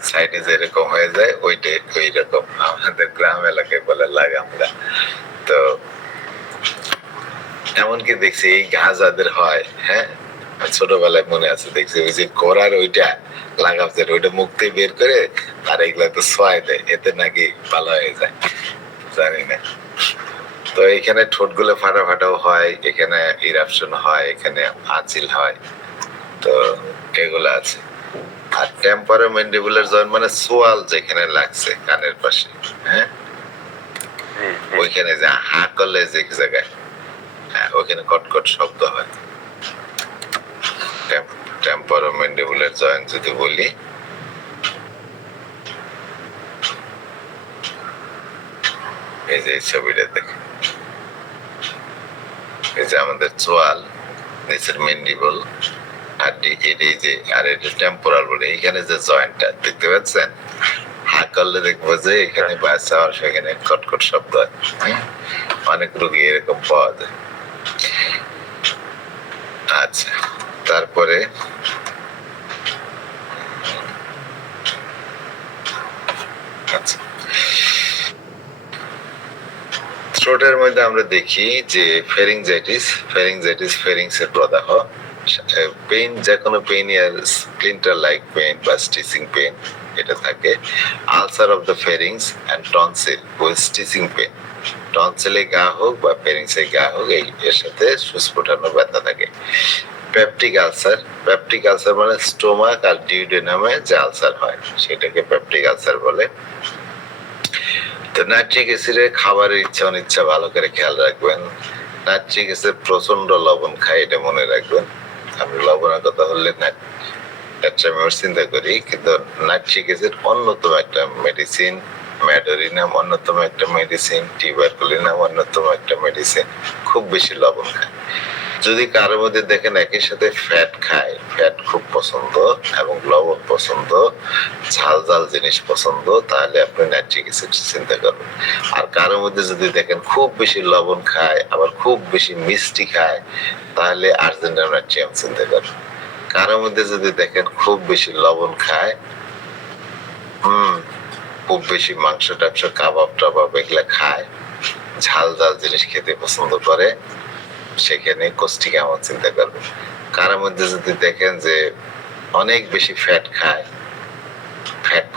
সাইডে যেরকম হয়ে যায়, ওইটাই ওই রকম আমাদের গ্রাম এলাকায় বলে লাগাম গা। তো এমনকি দেখছি এই ঘা যাদের হয়, হ্যাঁ, ছোটবেলায় মনে আছে দেখছি ওই যে গোড়ার ওইটা লাগাম, ওইটা মুখ থেকে বের করে আর এগুলা তো সোয়াই দেয়, এতে নাকি ভালো হয়ে যায়, জানি না। তো এখানে ঠোঁটগুলো ফাটাও হয়, এখানে ইরাপশন হয়, এখানে আঁচিল হয়, তো এগুলো আছে। আর টেম্পোরোমেন্ডিবুলার জয়েন্ট মানে সোয়াল যেখানে লাগছে কানের পাশে, হ্যাঁ, ওইখানে যে হা করলে যে জায়গায়, হ্যাঁ, ওইখানে কটকট শব্দ হয়। টেম্পোরোমেন্ডিবুলার জয়েন্ট যদি বলি, এই যে ছবিটা দেখে, এই যে আমাদের চোয়াল, নিচের মেন্ডিবল, হাড্ডি, এই যে, আর এটা টেম্পোরাল বলে, এখানে যে জয়েন্টটা দেখতে পাচ্ছেন, হা করলে দেখবো যে এখানে বাচ্চা আর সেখানে কটকট শব্দ হয়, অনেক রোগী এরকম পাওয়া যায়। আচ্ছা, তারপরে আচ্ছা, থ্রোটের মধ্যে আমরা দেখি যে ফেরিংজাইটিস, ফেরিংসের প্রদাহ, পেইন, যে কোনো পেইন, স্প্লিন্টার লাইক পেইন বা স্টিচিং পেইন এটা থাকে। Ulcer of the pharynx and tonsil with stitching pain, টনসিলে গা হোক বা ফেরিংসে গা হোক, এর সাথে সুস্ফোটানো ব্যথা থাকে। পেপটিক আলসার, পেপটিক আলসার মানে স্টোমাক আর ডিউডেনামে যে আলসার হয় সেটাকে পেপটিক আলসার বলে। তো নাইট্রিক অ্যাসিডের খাবারের ইচ্ছা অনিচ্ছা ভালো করে খেয়াল রাখবেন। নাইট্রিক অ্যাসিড প্রচন্ড লবণ খায়, এটা মনে রাখবেন। আমি লবণের কথা বললে টেট্রামিওর চিন্তা করি, কিন্তু নাইট্রিক অ্যাসিড অন্যতম একটা মেডিসিন, ম্যাডোরিনাম অন্যতম একটা মেডিসিন, টিউবারকুলিনাম অন্যতম একটা মেডিসিন। খুব বেশি লবণ খায়। যদি কারোর মধ্যে দেখেন একই সাথে ফ্যাট খায়, ফ্যাট খুব পছন্দ এবং লবণ পছন্দ, ঝাল ঝাল জিনিস পছন্দ, তাহলে আপনি নাইট্রিক অ্যাসিড চিন্তা করবেন। আর কারোর মধ্যে যদি দেখেন খুব বেশি লবণ খায় আবার খুব বেশি মিষ্টি খায়, তাহলে আর্জেন্টাইন নাইট্রিয়াম চিন্তা করবেন। কারোর মধ্যে যদি দেখেন খুব বেশি লবণ খায়, খুব বেশি মাংস টাংস কাবাব টাবাব এগুলা খায়, ঝাল ঝাল জিনিস খেতে পছন্দ করে, সেখানে কোষ্টিক আমল চিন্তা করবেন। কারোর মধ্যে যদি দেখেন যে অনেক বেশি ফ্যাট খায়, ফ্যাট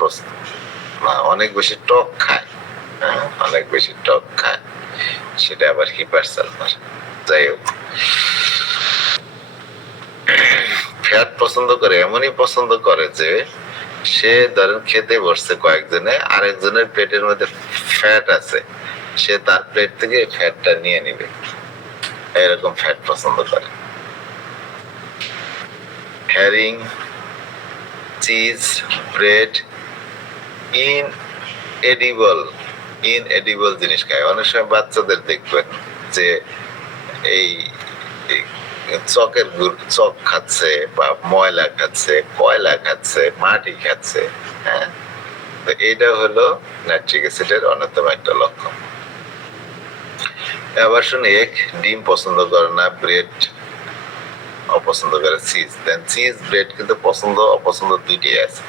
অনেক বেশি টক খায়, অনেক বেশি টক খায়, সেটা আবার হিপার সালফার। যাই হোক, ফ্যাট পছন্দ করে, এমনই পছন্দ করে যে সে ধরেন খেতে বসছে কয়েকজনে, আরেকজনের পেটের মধ্যে ফ্যাট আছে, সে তার প্লেট থেকে ফ্যাটটা নিয়ে নিবে, এরকম ফ্যাট পছন্দ করে। হ্যারিং, চিজ, ব্রেড, ইনএডিবল জিনিস খায়। অনেক সময় বাচ্চাদের দেখবেন যে এই চক খাচ্ছে বা ময়লা খাচ্ছে, কয়লা খাচ্ছে, মাটি খাচ্ছে, হ্যাঁ। তো এইটা হলো নাইট্রিক অ্যাসিডের অন্যতম একটা লক্ষণ। আবার শুনে এক ডিম পছন্দ করে না, ব্রেড অপছন্দ করে, চিজ ব্রেড কিন্তু পছন্দ অপছন্দ দুইটাই আছে।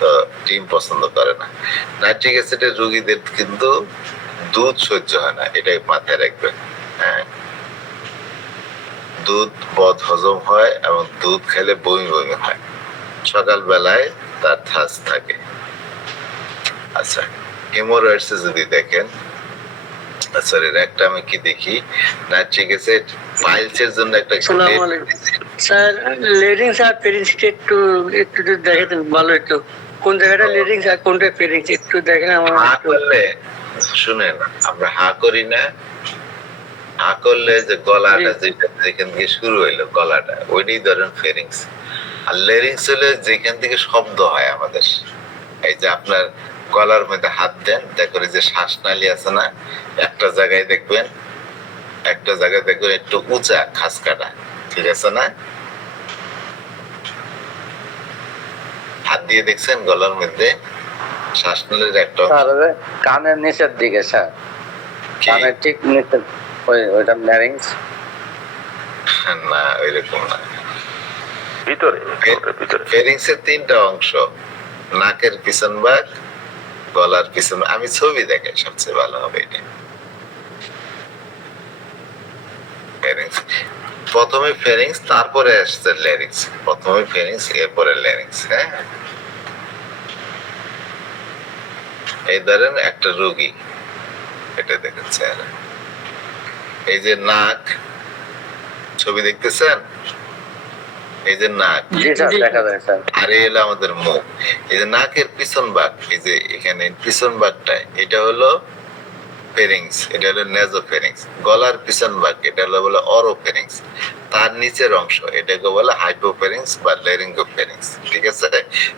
তো ডিম পছন্দ করে না। নাইট্রিক অ্যাসিডের রোগীদের কিন্তু দুধ সহ্য হয় না, এটাই মাথায় রাখবেন। হ্যাঁ, দুধ বদ হজম হয় এবং দুধ খেলে বমি বমি হয়, সকাল বেলায় তার থাস থাকে। আচ্ছা, হেমোরয়েডস যদি দেখেন, সরি একটা আমি কি দেখি, নাইট্রিক অ্যাসিড পাইলসের জন্য একটা স্যার লেডিংস আর পেরিংস একটু একটু যদি দেখাতেন ভালো হতো, কোন জায়গাটা লেডিংস আর কোনটা পেরিংস একটু দেখেন আমার। হা করলে শুনেন, আমরা হা করি না, হা করলে যে গলাটা যেটা যেখান থেকে শুরু হইলো গলাটা, ওইটাই ধরেন ফেরিংস। আর লেরিংস হলে যেখান থেকে শব্দ হয় আমাদের, এই যে আপনার গলার মধ্যে হাত দেন, দেখো যে শ্বাসনালী আছে না, একটা জায়গায় দেখবেন একটু উঁচা খাস কাটা, ঠিক আছে না? হাত দিয়ে দেখছেন গলার মধ্যে শ্বাসনালীর একটা কানের নিচের দিকে, স্যার কানের ঠিক নিচের, ওইটা ল্যারিংস না, ওইরকম না। ভিতরে ফেরিংসের তিনটা অংশ, নাকের পিছন ভাগ, গলার পিছন, আমি ছবি দেখাই সবচেয়ে ভালো হবে এটা। ফেরিংস প্রথমে, ফেরিংস তারপরে আসছে ল্যারিংস, প্রথমে ফেরিংস এরপরে ল্যারিংস। হ্যাঁ, এই ধরেন একটা রোগী, এটা দেখেছে, এই যে নাক, ছবি দেখতেছেন, এই যে নাক, দেখা যায় স্যার। আর এই হলো আমাদের মুখ। এই যে নাকের পিছন ভাগ, এই যে এখানে পিছন ভাগটা, এটা হলো ফেরিংস, এটা হলো নেজোফেরিংস। গলার পিছন ভাগ, এটা হলো বলে অরোফেরিংস। তার নিচের অংশ, এটাকে বলে হাইপোফেরিংস বা লেরিঙ্গোফেরিংস। ঠিক আছে,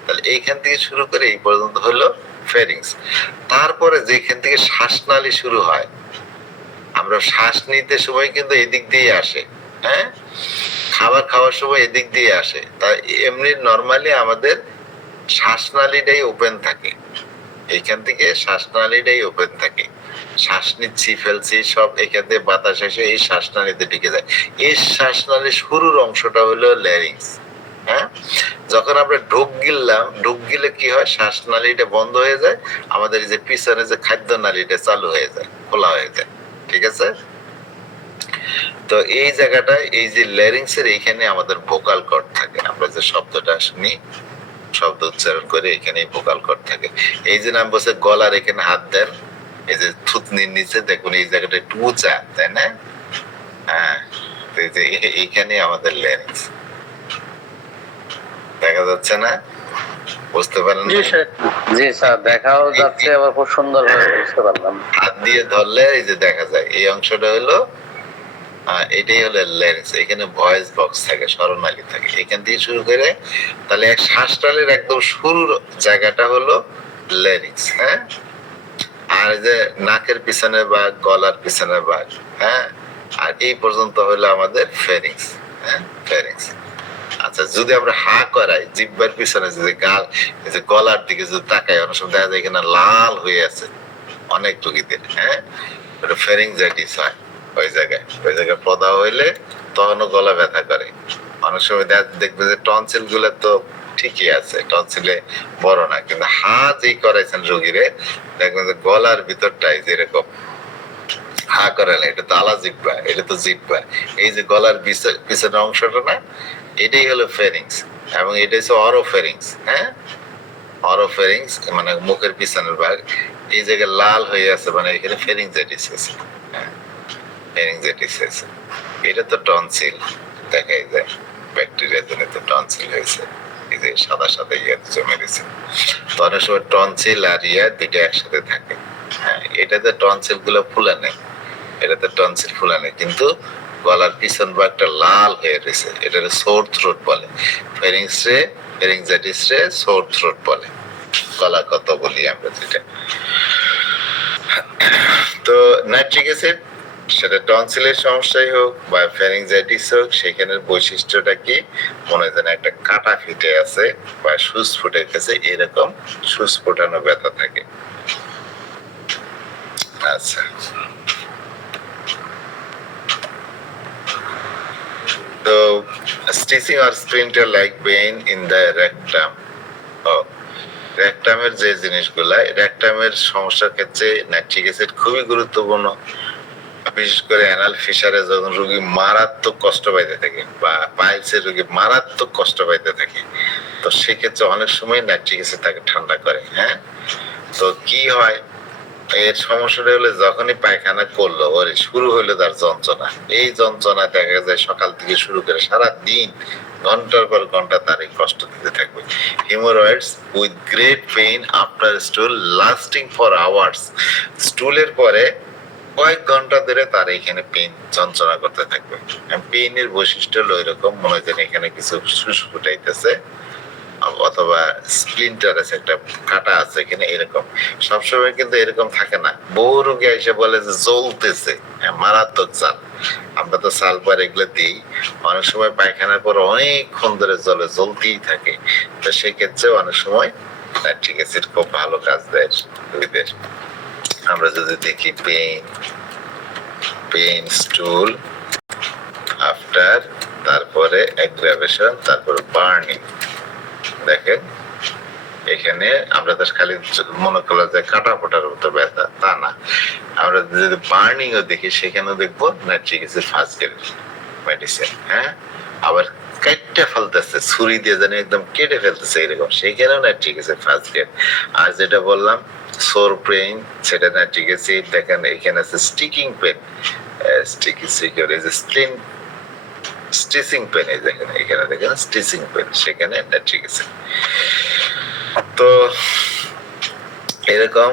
তাহলে এইখান থেকে শুরু করে এই পর্যন্ত হলো ফেরিংস। তারপরে যেখান থেকে শ্বাসনালী শুরু হয়, আমরা শ্বাস নিতে সময় কিন্তু এদিক দিয়ে আসে, হ্যাঁ, খাবার খাওয়ার সময় এদিক দিয়ে আসে। তাই এমনি নরমালি আমাদের শ্বাসনালীটাই ওপেন থাকে, এইখান থেকে শ্বাসনালীটাই ওপেন থাকে, শ্বাস নিচ্ছি ফেলছি সব এখান থেকে বাতাস এসে এই শ্বাসনালীতে ঢুকে যায়। এই শ্বাসনালীর শুরুর অংশটা হলো ল্যারিংস। হ্যাঁ, যখন আমরা ঢোক গিলে কি হয়, শ্বাসনালীটা বন্ধ হয়ে যায়, আমাদের এই যে পিছনে যে খাদ্য নালীটা চালু হয়ে যায়, খোলা হয়ে যায়। ঠিক আছে, তো এই জায়গাটায় এই যে ল্যারিংস এর এইখানে আমাদের ভোকাল কর্ড থাকে, আমরা যে শব্দটা শুনি শব্দ উচ্চারণ করে এখানে ভোকাল কর্ড থাকে। এই যে নাম বলছে গলার এখানে হাত দেন, এই যে থুতনির নিচে দেখুন এই জায়গাটা একটু উঁচা, তাই না? হ্যাঁ, তো এই যে এইখানে আমাদের ল্যারিংস দেখা যাচ্ছে না, বুঝতে পারেন? জি স্যার। জি স্যার, দেখাও যাচ্ছে, আবার খুব সুন্দর ভাবে বুঝতে পারলাম। হাত দিয়ে ধরলে এই যে দেখা যায় এই অংশটা হলো এটাই হলো ল্যারিংস। এখানে ভয়েস বক্স থাকে, স্বরনালী থাকে, এখান থেকে শুরু করে তাহলে এক শ্বাসনালীর একদম শুরুর জায়গাটা হলো ল্যারিংস। হ্যাঁ, আর যে নাকের পিছনে বা গলার পিছনে বা হ্যাঁ, আর এই পর্যন্ত হলো আমাদের ফেরিংস। হ্যাঁ, ফেরিংস। আচ্ছা, যদি আমরা হা করাই জিহ্বার পিছনে যদি গাল এই যে গলার দিকে যদি তাকাই, অনেক সময় দেখা যায় এখানে লাল হয়ে আছে অনেক রোগীদের। হ্যাঁ, ওটা ফেরিংজাইটিস হয়। ওই জায়গায় প্রদাহ হইলে তখনও গলা ব্যথা করে। অনেক সময় দেখবে যে টনসিল গুলো তো ঠিকই আছে, টনসিলে বড় না, কিন্তু হা যেই করাইছেন রোগীরে দেখবেন যে গলার ভিতরটাই যেরকম হা করালে, এটা তো আলা জিহ্বা, এটা তো জিহ্বা, এই যে গলার পিছনের অংশটা না, এটাই হলো ফেরিংস, এবং এটা হচ্ছে অরোফেরিংস। হ্যাঁ, অরোফেরিংস মানে মুখের পিছনের ভাগ, এই জায়গায় লাল হয়ে আছে, মানে এখানে ফেরিংজাইটিস হয়েছে। হ্যাঁ, ফেরিংজাইটিস হয়েছে। এটা তো টনসিল, দেখাই যায় ব্যাকটেরিয়া জনিত টনসিল হয়েছে, এই যে সাদা সাদা ইয়া জমে গেছে। তো অনেক সময় টনসিল আর ইয়া দুইটা একসাথে থাকে। হ্যাঁ, এটাতে টনসিল গুলো ফুলে নেই, এটাতে টনসিল ফুলে নেই, কিন্তু গলার পিছন ভাগটা লাল হয়ে রয়েছে, এটা সোর থ্রোট বলে। ফেরিংজাইটিস রে সোর থ্রোট বলে, গলা কত বলি আমরা যেটা। তো নাইট্রিক অ্যাসিড সেটা টনসিলের সমস্যাই হোক বা ফ্যারিংজাইটিস হোক, সেখানের বৈশিষ্ট্যটা কি, মনে হয় যেন একটা কাটা ফিটে আছে বা সুচ ফুটে গেছে, এরকম সুচ ফোটানো ব্যথা থাকে। আচ্ছা, তো স্টিচিং আর splinter like pain in the rectum. রেকটামের যে জিনিসগুলা, রেকটামের সমস্যার ক্ষেত্রে নাইট্রিক অ্যাসিড খুবই গুরুত্বপূর্ণ। বিশেষ করে অ্যানাল ফিশারে যখন রোগী মারাত্মক কষ্ট পাইতে থাকে বা পাইলসের রোগী মারাত্মক কষ্ট পাইতে থাকে, তো সেক্ষেত্রে অনেক সময় নাইট্রিক অ্যাসিড তাকে ঠান্ডা করে। হ্যাঁ, তো কি হয়, এর সমস্যাটা হলো যখনই পায়খানা করলো ওর শুরু হইলো তার যন্ত্রণা। এই যন্ত্রণা দেখা যায় সকাল থেকে শুরু করে সারা দিন ঘন্টার পর ঘন্টা তার এই কষ্ট দিতে থাকবে। Haemorrhoids with great pain after stool lasting for hours. স্টুলের পরে কয়েক ঘন্টা ধরে তার এখানে পেইন যন্ত্রণা করতে থাকবে। পেইনের বৈশিষ্ট্য হলো এরকম, মনে হয় যেন এখানে কিছু সুস ফুটাইতেছে, অথবা স্প্লিন্টার আছে, একটা কাটা আছে এখানে, এরকম। সবসময় কিন্তু এরকম থাকে না। বহু রোগী এসে বলে যে জ্বলতেছে, মারাত্মক চাল। আমরা তো চাল পর এগুলো দিই, অনেক সময় পায়খানার পর অনেকক্ষণ ধরে জ্বলতেই থাকে। তো সেক্ষেত্রে অনেক সময় নাইট্রিক অ্যাসিড খুব ভালো কাজ দেয় রোগীদের। আমরা যদি দেখি পেইন স্টুল আফটার, তারপরে অ্যাগ্রাভেশন, তারপরে বার্নিং। দেখেন এখানে আমরা তো খালি মনে করলাম যে কাটা ফোটার মতো ব্যথা, তা না। আমরা যদি বার্নিং ও দেখি, সেখানেও দেখবো nitric acid first grade medicine. হ্যাঁ, আবার কেটে ফেলতেছে, ছুরি দিয়ে জানি একদম কেটে ফেলতেছে, এরকম, সেইখানেও নাইট্রিক অ্যাসিড ফার্স্ট গ্রেড। আর যেটা বললাম সোর পেইন, সেটা নাইট্রিক অ্যাসিড। দেখেন এখানে আছে স্টিকিং পেন, স্টিচিং পেন, এই দেখেন এখানে দেখেন স্টিচিং পেন, সেখানে নাইট্রিক অ্যাসিড। তো এরকম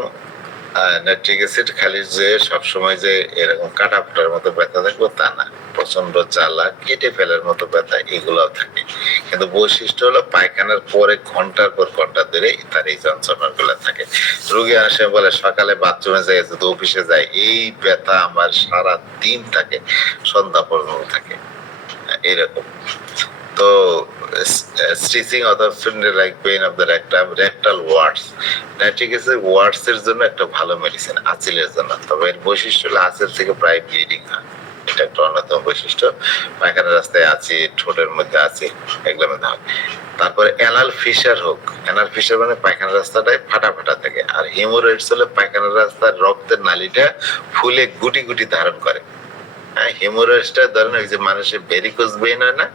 নাইট্রিক অ্যাসিড খালি যে সবসময় যে এরকম কাটা ফোটার মতো ব্যথা থাকবে তা না, প্রচন্ড জ্বালা, কেটে ফেলার মতো ব্যথা এগুলাও থাকে। কিন্তু বৈশিষ্ট্য হলো পায়খানার পরে ঘন্টার পর ঘন্টা ধরে তার এই যন্ত্রণা গুলা থাকে। রোগী আসে বলে সকালে বাথরুমে যায়, যদি অফিসে যায়, এই ব্যথা আমার সারা দিন থাকে, সন্ধ্যা পর্যন্ত থাকে, এরকম। তো স্টিচিং অথবা like pain of the rectal warts, nitric acid warts এর জন্য একটা ভালো মেডিসিন, আঁচিলের জন্য। তবে এর বৈশিষ্ট্য হলো আঁচিল থেকে প্রায় ব্লিডিং হয়, এটা একটা অন্যতম বৈশিষ্ট্য। পায়খানার রাস্তায় আছে, ঠোঁটের মধ্যে আছে, এগুলোর মধ্যে হয়। তারপরে অ্যানাল ফিশার হোক, অ্যানাল ফিশার মানে পায়খানার রাস্তাটায় ফাটা ফাটা থাকে। আর হিমোরয়েডস হলে পায়খানার রাস্তার রক্তের নালীটা ফুলে গুটি গুটি ধারণ করে, হ্যাঁ, হেমোরয়েডসটা ধরেন ওই যে মানুষের ভেরিকোজ ভেইন হয় না,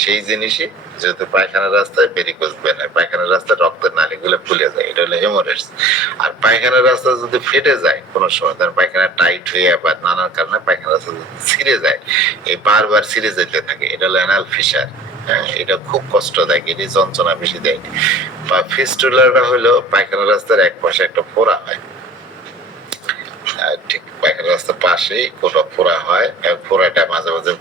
সেই জিনিসই, যেহেতু পায়খানার রাস্তায় ভেরিকোজ ভেইন হয়, পায়খানার রাস্তায় রক্তের নালীগুলো ফুলে যায়, এটা হলো হেমোরয়েডস। আর পায়খানার রাস্তা যদি ফেটে যায় কোনো সময়, ধরেন পায়খানা টাইট হয়ে বা নানান কারণে পায়খানার রাস্তা যদি ছিঁড়ে যায়, এই বারবার ছিঁড়ে যেতে থাকে, এটা হলো অ্যানাল ফিশার। হ্যাঁ, এটা খুব কষ্টদায়ক, এটি যন্ত্রণা বেশি দেয়। বা ফিস্টুলাটা হলো পায়খানার রাস্তার এক পাশে একটা ফোড়া হয়, ঠিক পায়খানা রাস্তার পাশেই কোনো ফোড়া হয়, ফোড়াটা মাঝে মাঝে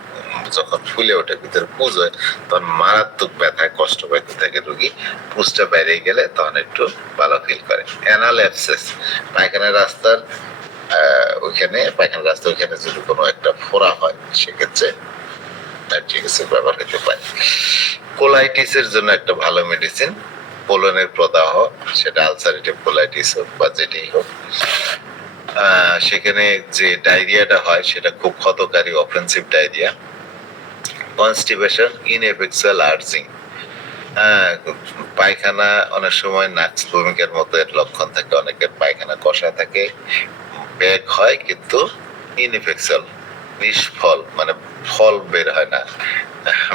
যখন ফুলে ওঠে, ভিতরে পুজ হয়, তখন মারাত্মক ব্যথায় কষ্ট পাইতে থাকে রোগী। পুজটা বাইরে গেলে তখন একটু ভালো ফিল করে। অ্যানাল অ্যাবসেস, পায়খানা রাস্তার ওইখানে, পায়খানা রাস্তা ওইখানে যদি কোনো একটা ফোড়া হয়, সেক্ষেত্রে নাইট্রিক ব্যবহার হতে পারে। কোলাইটিসের জন্য একটা ভালো মেডিসিন পোলনের প্রদাহ, সেটা আলসারেটিভ কোলাইটিস হোক বা যেটাই হোক, সেখানে যে ডায়রিয়াটা হয় সেটা খুব ক্ষতকারী, অফেন্সিভ ডায়রিয়া। কনস্টিপেশন, ইনএফেক্সুয়াল আর্জিং, পায়খানা অনেক সময় নাক্স ভূমিকার মতো এর লক্ষণ থাকে, অনেকের পায়খানা কষা থাকে, ব্যাগ হয় কিন্তু ইনএফেক্সুয়াল, নিষ্ফল, মানে ফল বের হয় না,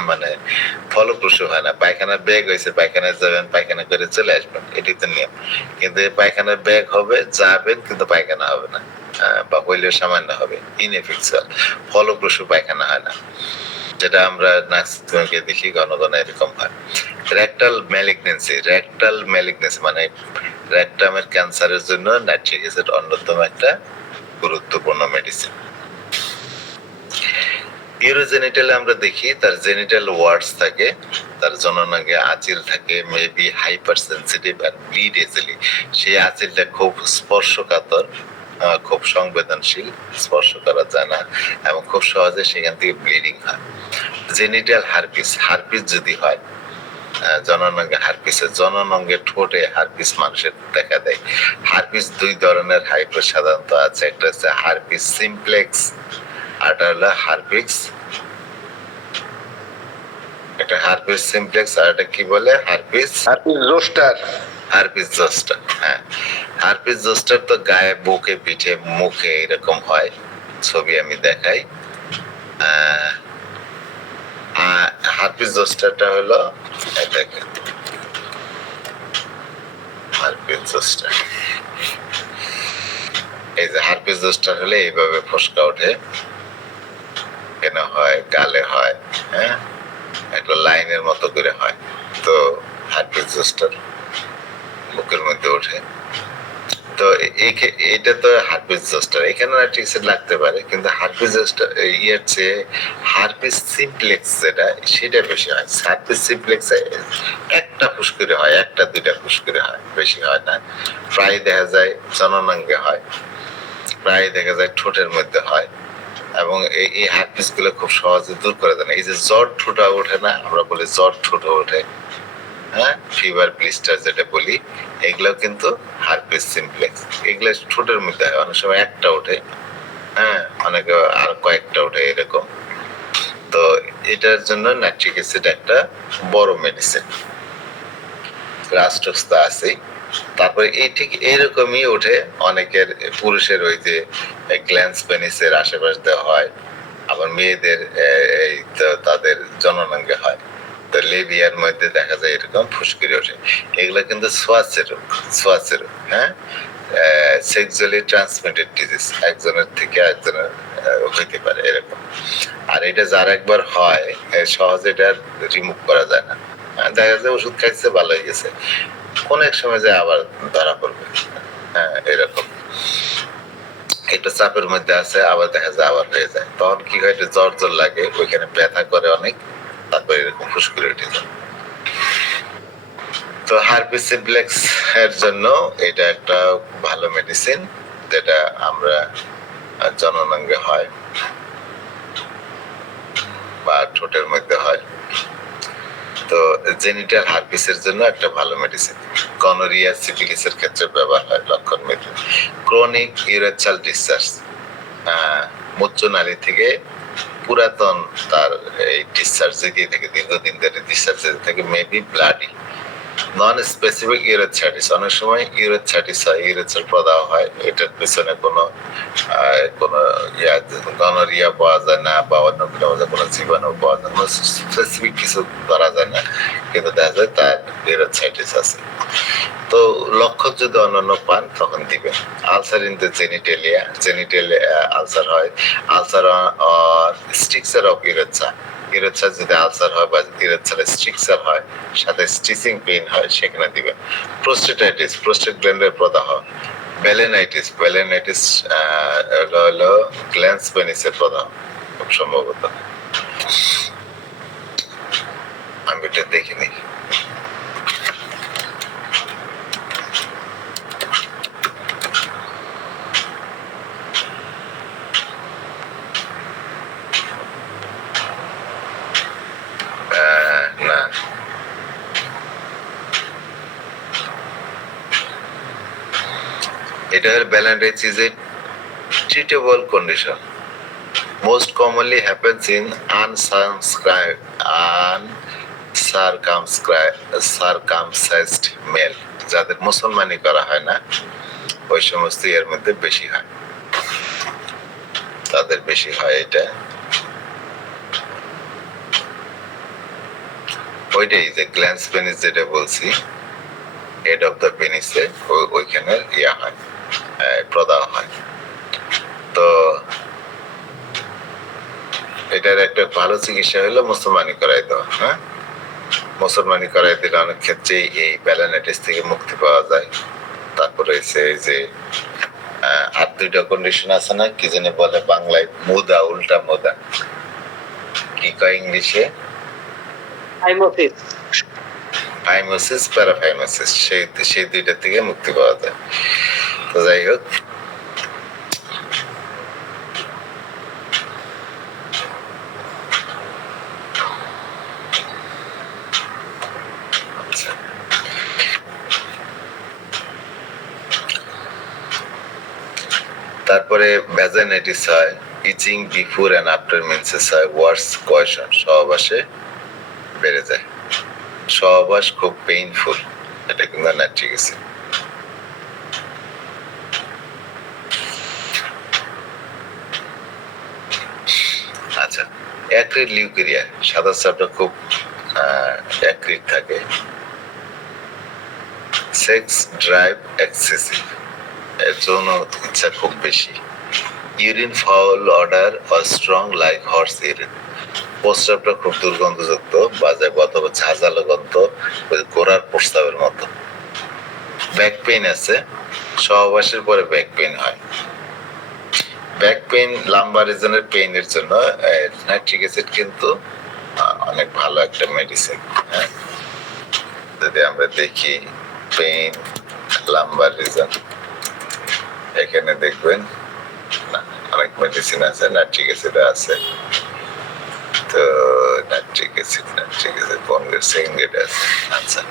মানে ফলপ্রসূ হয় না। পায়খানার ব্যাগ হয়েছে, পায়খানায় যাবেন, পায়খানা করে চলে আসবেন, এটি তো নিয়ম। কিন্তু পায়খানার ব্যাগ হবে, যাবেন কিন্তু পায়খানা হবে না, বা হইলেও সামান্য হবে, ইনএফেক্সুয়াল, ফলপ্রসূ পায়খানা হয় না, যেটা আমরা নার্সকে দেখি ঘন ঘন এরকম হয়। রেকটাল ম্যালিগনেন্সি, রেকটাল ম্যালিগনেন্সি মানে রেকটামের ক্যান্সারের জন্য নাইট্রিক অ্যাসিড অন্যতম একটা গুরুত্বপূর্ণ মেডিসিন। ইউরোজেনিটালে আমরা দেখি তার জেনিটাল ওয়ার্ডস থাকে, তার জননাঙ্গে আঁচিল থাকে, মেবি হাইপার সেন্সিটিভ আর ব্লিড ইজিলি। সেই আঁচিলটা খুব স্পর্শকাতর, খুব সংবেদনশীল, স্পর্শ করা যায় না এবং খুব সহজে সেখান থেকে ব্লিডিং হয়। জেনিটাল হারপিস, হারপিস যদি হয়, জননাঙ্গে হারপিসে, জননাঙ্গে ঠোঁটে হারপিস মানুষের দেখা দেয়। হারপিস দুই ধরনের হাইপার সাধারণত আছে, একটা হচ্ছে হারপিস সিমপ্লেক্স, আরটা হলো হারপিস, একটা হারপিস সিমপ্লেক্স আর একটা কি বলে হারপিস জোস্টার। Herpes zoster. হ্যাঁ, হারপিস জোস্টার তো গায়ে, বুকে, পিঠে, মুখে এরকম হয়, ছবি আমি দেখাই। হারপিস জোস্টারটা হলো, দেখেন হারপিস জোস্টার, এই যে হারপিস জোস্টার হলে এইভাবে ফসকা ওঠে, কেন হয়, গালে হয়, হ্যাঁ, একটা লাইনের মতো করে হয়, তো হারপিস জোস্টার বুকের মধ্যে ওঠে। তো এইটা তো হারপিস জোস্টার, এখানে নাইট্রিক অ্যাসিড লাগতে পারে, কিন্তু হারপিস জোস্টার ইয়ের চেয়ে হারপিস সিমপ্লেক্স যেটা, সেটা বেশি হয়। হারপিস সিমপ্লেক্সে একটা ফুসকুড়ি হয়, একটা দুইটা ফুসকুড়ি হয়, বেশি হয় না। প্রায় দেখা যায় জননাঙ্গে হয়, প্রায় দেখা যায় ঠোঁটের মধ্যে হয়, এবং এই হারপিস গুলো খুব সহজে দূর করে দেয় না। এই যে জ্বর ঠোঁটা ওঠে না, আমরা বলি জ্বর ঠোঁটা ওঠে, হ্যাঁ, ফিভার ব্লিস্টার যেটা বলি, এগুলো কিন্তু হারপিস সিমপ্লেক্স, এগুলো ঠোঁটের মধ্যে হয়, অনেক সময় একটা ওঠে, হ্যাঁ, অনেকে আর কয়েকটা ওঠে এরকম। তো এটার জন্য নাইট্রিক অ্যাসিড একটা বড় মেডিসিন, রাস্টক্স তো আছেই। তারপরে এই ঠিক এইরকমই ওঠে অনেকের, পুরুষের ওই যে গ্ল্যান্স পেনিসের আশেপাশ দেওয়া হয়, আবার মেয়েদের এই তাদের জননাঙ্গে হয়, তো লেবিয়ার মধ্যে দেখা যায় এরকম ফুসকুড়ি ওঠে। এগুলো কিন্তু সোয়াচের রোগ, সোয়াচের রোগ, হ্যাঁ, সেক্সুয়ালি ট্রান্সমিটেড ডিজিজ, একজনের থেকে একজনের হইতে পারে এরকম। আর এটা যার একবার হয়, সহজে এটা রিমুভ করা যায় না, দেখা যায় ওষুধ খাইছে ভালো হয়ে গেছে, কোন এক সময় যায় আবার ধরা পড়বে, হ্যাঁ, এরকম একটা চাপের মধ্যে আছে, আবার দেখা যায় আবার হয়ে যায়, তখন কি হয়, জ্বর জ্বর লাগে, ওইখানে ব্যথা করে অনেক, তারপর এরকম ফুসকুড়ি উঠে যায়। তো হারপিস সিমপ্লেক্স এর জন্য এটা একটা ভালো মেডিসিন, যেটা আমরা জননাঙ্গে হয় বা ঠোঁটের মধ্যে হয়। তো জেনিটাল হারপিসের জন্য একটা ভালো মেডিসিন। গনোরিয়া, সিফিলিসের ক্ষেত্রে ব্যবহার হয় লক্ষণ মেডিসিন। ক্রনিক ইউরেথ্রাল ডিসচার্জ, মূত্রনালী থেকে পুরাতন তার এই ডিসচার্জ যেতে থাকে, দীর্ঘদিন ধরে ডিসচার্জ যেতে থাকে, maybe bloody, non specific urethritis, অনেক সময় ইউরেথাইটিস হয়, ইউরেথার প্রদাহ হয়, এটার পিছনে কোনো গনোরিয়া পাওয়া যায় না বা অন্য কোনো জীবাণু পাওয়া যায় না, স্পেসিফিক কিছু ধরা যায় না, কিন্তু দেখা যায় তার ইউরেথাইটিস আছে। তো লক্ষণ যদি অন্যান্য পান তখন দিবেন। Ulcer in the genitalia ulcer হয়, ulcer stricture of urethra, urethra যদি আলসার হয় বা ইউরেথ্রার স্ট্রিকচার হয়, সাথে স্টিচিং পেইন হয়, সেখানে দিবেন। প্রোস্টেটাইটিস, প্রোস্টেট গ্ল্যান্ডের প্রদাহ। ব্যালেনাইটিস হলো গ্ল্যান্স পেনিসের প্রদাহ খুব সম্ভবত। আমি এটা দেখিনি। না, এটা হল balanitis is a treatable condition. Most commonly happens in uncircumcised male, যাদের মুসলমানি করা হয় না, ওই সমস্ত এর মধ্যে বেশি হয়, তাদের বেশি হয় এটা। ওইটাই যে গ্ল্যান্স পেনিস যেটা বলছি, হেড অফ দ্য পেনিসে ওইখানে হয়, প্রদাহ হয়। তো এটার একটা ভালো চিকিৎসা হলো মুসলমানি করাই দেওয়া। হ্যাঁ, মুসলমানি করাই দিলে অনেক ক্ষেত্রেই এই ব্যালেনাইটিস থেকে মুক্তি পাওয়া যায়। তারপরে যে আর দুইটা কন্ডিশন আছে না, কি জানি বলে বাংলায়, মুদা, উল্টা মুদা, কি কয় ইংলিশে? ফাইমোসিস, প্যারাফাইমোসিস, সেই দুইটা থেকে মুক্তি পাওয়া যায়। তো যাই হোক, তারপরে ভ্যাজাইনাইটিস হয়, ইচিং বিফোর এন্ড আফটার মেন্সেস হয়, ওয়ার্স কোয়েশন, সহবাসে বেড়ে যায়, সহবাস খুব পেইনফুল, এটা কিন্তু না, ঠিক আছে। আচ্ছা, অ্যাক্রিড লিউকেরিয়া, সাদা চাপটা খুব অ্যাক্রিড থাকে। সেক্স ড্রাইভ এক্সেসিভ, যৌন ইচ্ছা খুব বেশি। Urine foul odour or strong like horse urine, প্রস্রাবটা খুব দুর্গন্ধযুক্ত, বাজে অথবা ঝাঁঝালো গন্ধ, ঘোড়ার প্রস্রাবের মতো। ব্যাক পেইন আছে, সহবাসের পরে ব্যাক পেইন হয়। ব্যাক পেইন, লাম্বার রিজনের পেইনের জন্য নাইট্রিক অ্যাসিড কিন্তু অনেক ভালো একটা মেডিসিন। হ্যাঁ, যদি আমরা দেখি পেইন, লাম্বার রিজন, এখানে দেখবেন অনেক মেডিসিন আছে, নাইট্রিক অ্যাসিড আছে। তো নাইট্রিক অ্যাসিড বঙ্গের সেকেন্ড গ্রেড আছে। আচ্ছা,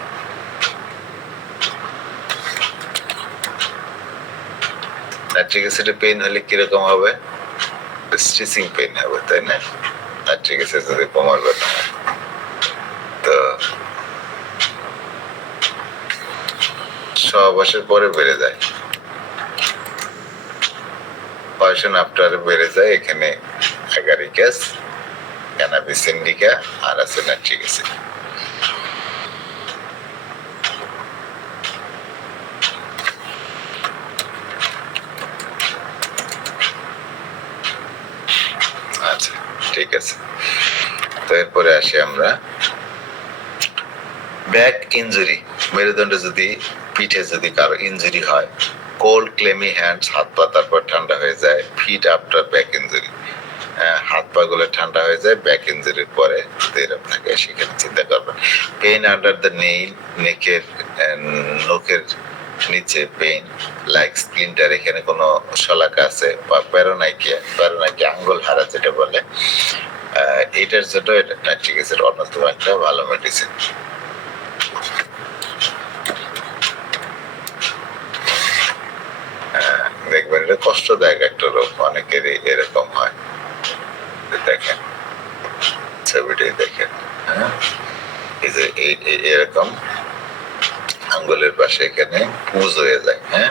নাইট্রিক অ্যাসিডের পেইন হলে কিরকম হবে? স্ট্রেসিং পেইন হবে, তাই না? নাইট্রিক অ্যাসিড যদি কোমর ব্যথা হয়, তো সহবাসের পরে বেড়ে যায়, পয়সন আফটার বেড়ে যায়। এখানে অ্যাগারিকাস, ক্যানাবিস ইন্ডিকা আর আছে নাইট্রিক অ্যাসিড। আচ্ছা, ঠিক আছে। তো এরপরে আসি আমরা ব্যাক ইনজুরি, মেরুদণ্ডে যদি, পিঠে যদি কারো ইনজুরি হয়, কোল্ড ক্লেমি হ্যান্ডস, হাত পা তারপর ঠান্ডা হয়ে যায়। ফিট আফটার ব্যাক ইনজুরি, হাত পা গুলো ঠান্ডা হয়ে যায় ব্যাক ইনজুরির পরে, এরকম থাকে, সেখানে চিন্তা করবেন। পেইন আন্ডার দ্য নেইল, নখের নিচে পেইন লাইক স্প্লিন্টার, এখানে কোনো শলাকা আছে, বা প্যারোনাইকিয়া আঙ্গুল হারা যেটা বলে, এটার জন্য এটা নাইট্রিক অ্যাসিড অন্যতম একটা ভালো মেডিসিন। দেখবেন এটা কষ্টদায়ক একটা রোগ, অনেকেরই এরকম হয়। দেখেন ছবিটাই দেখেন, এই যে এরকম আঙ্গুলের পাশে এখানে পুজ হয়ে যায়, হ্যাঁ,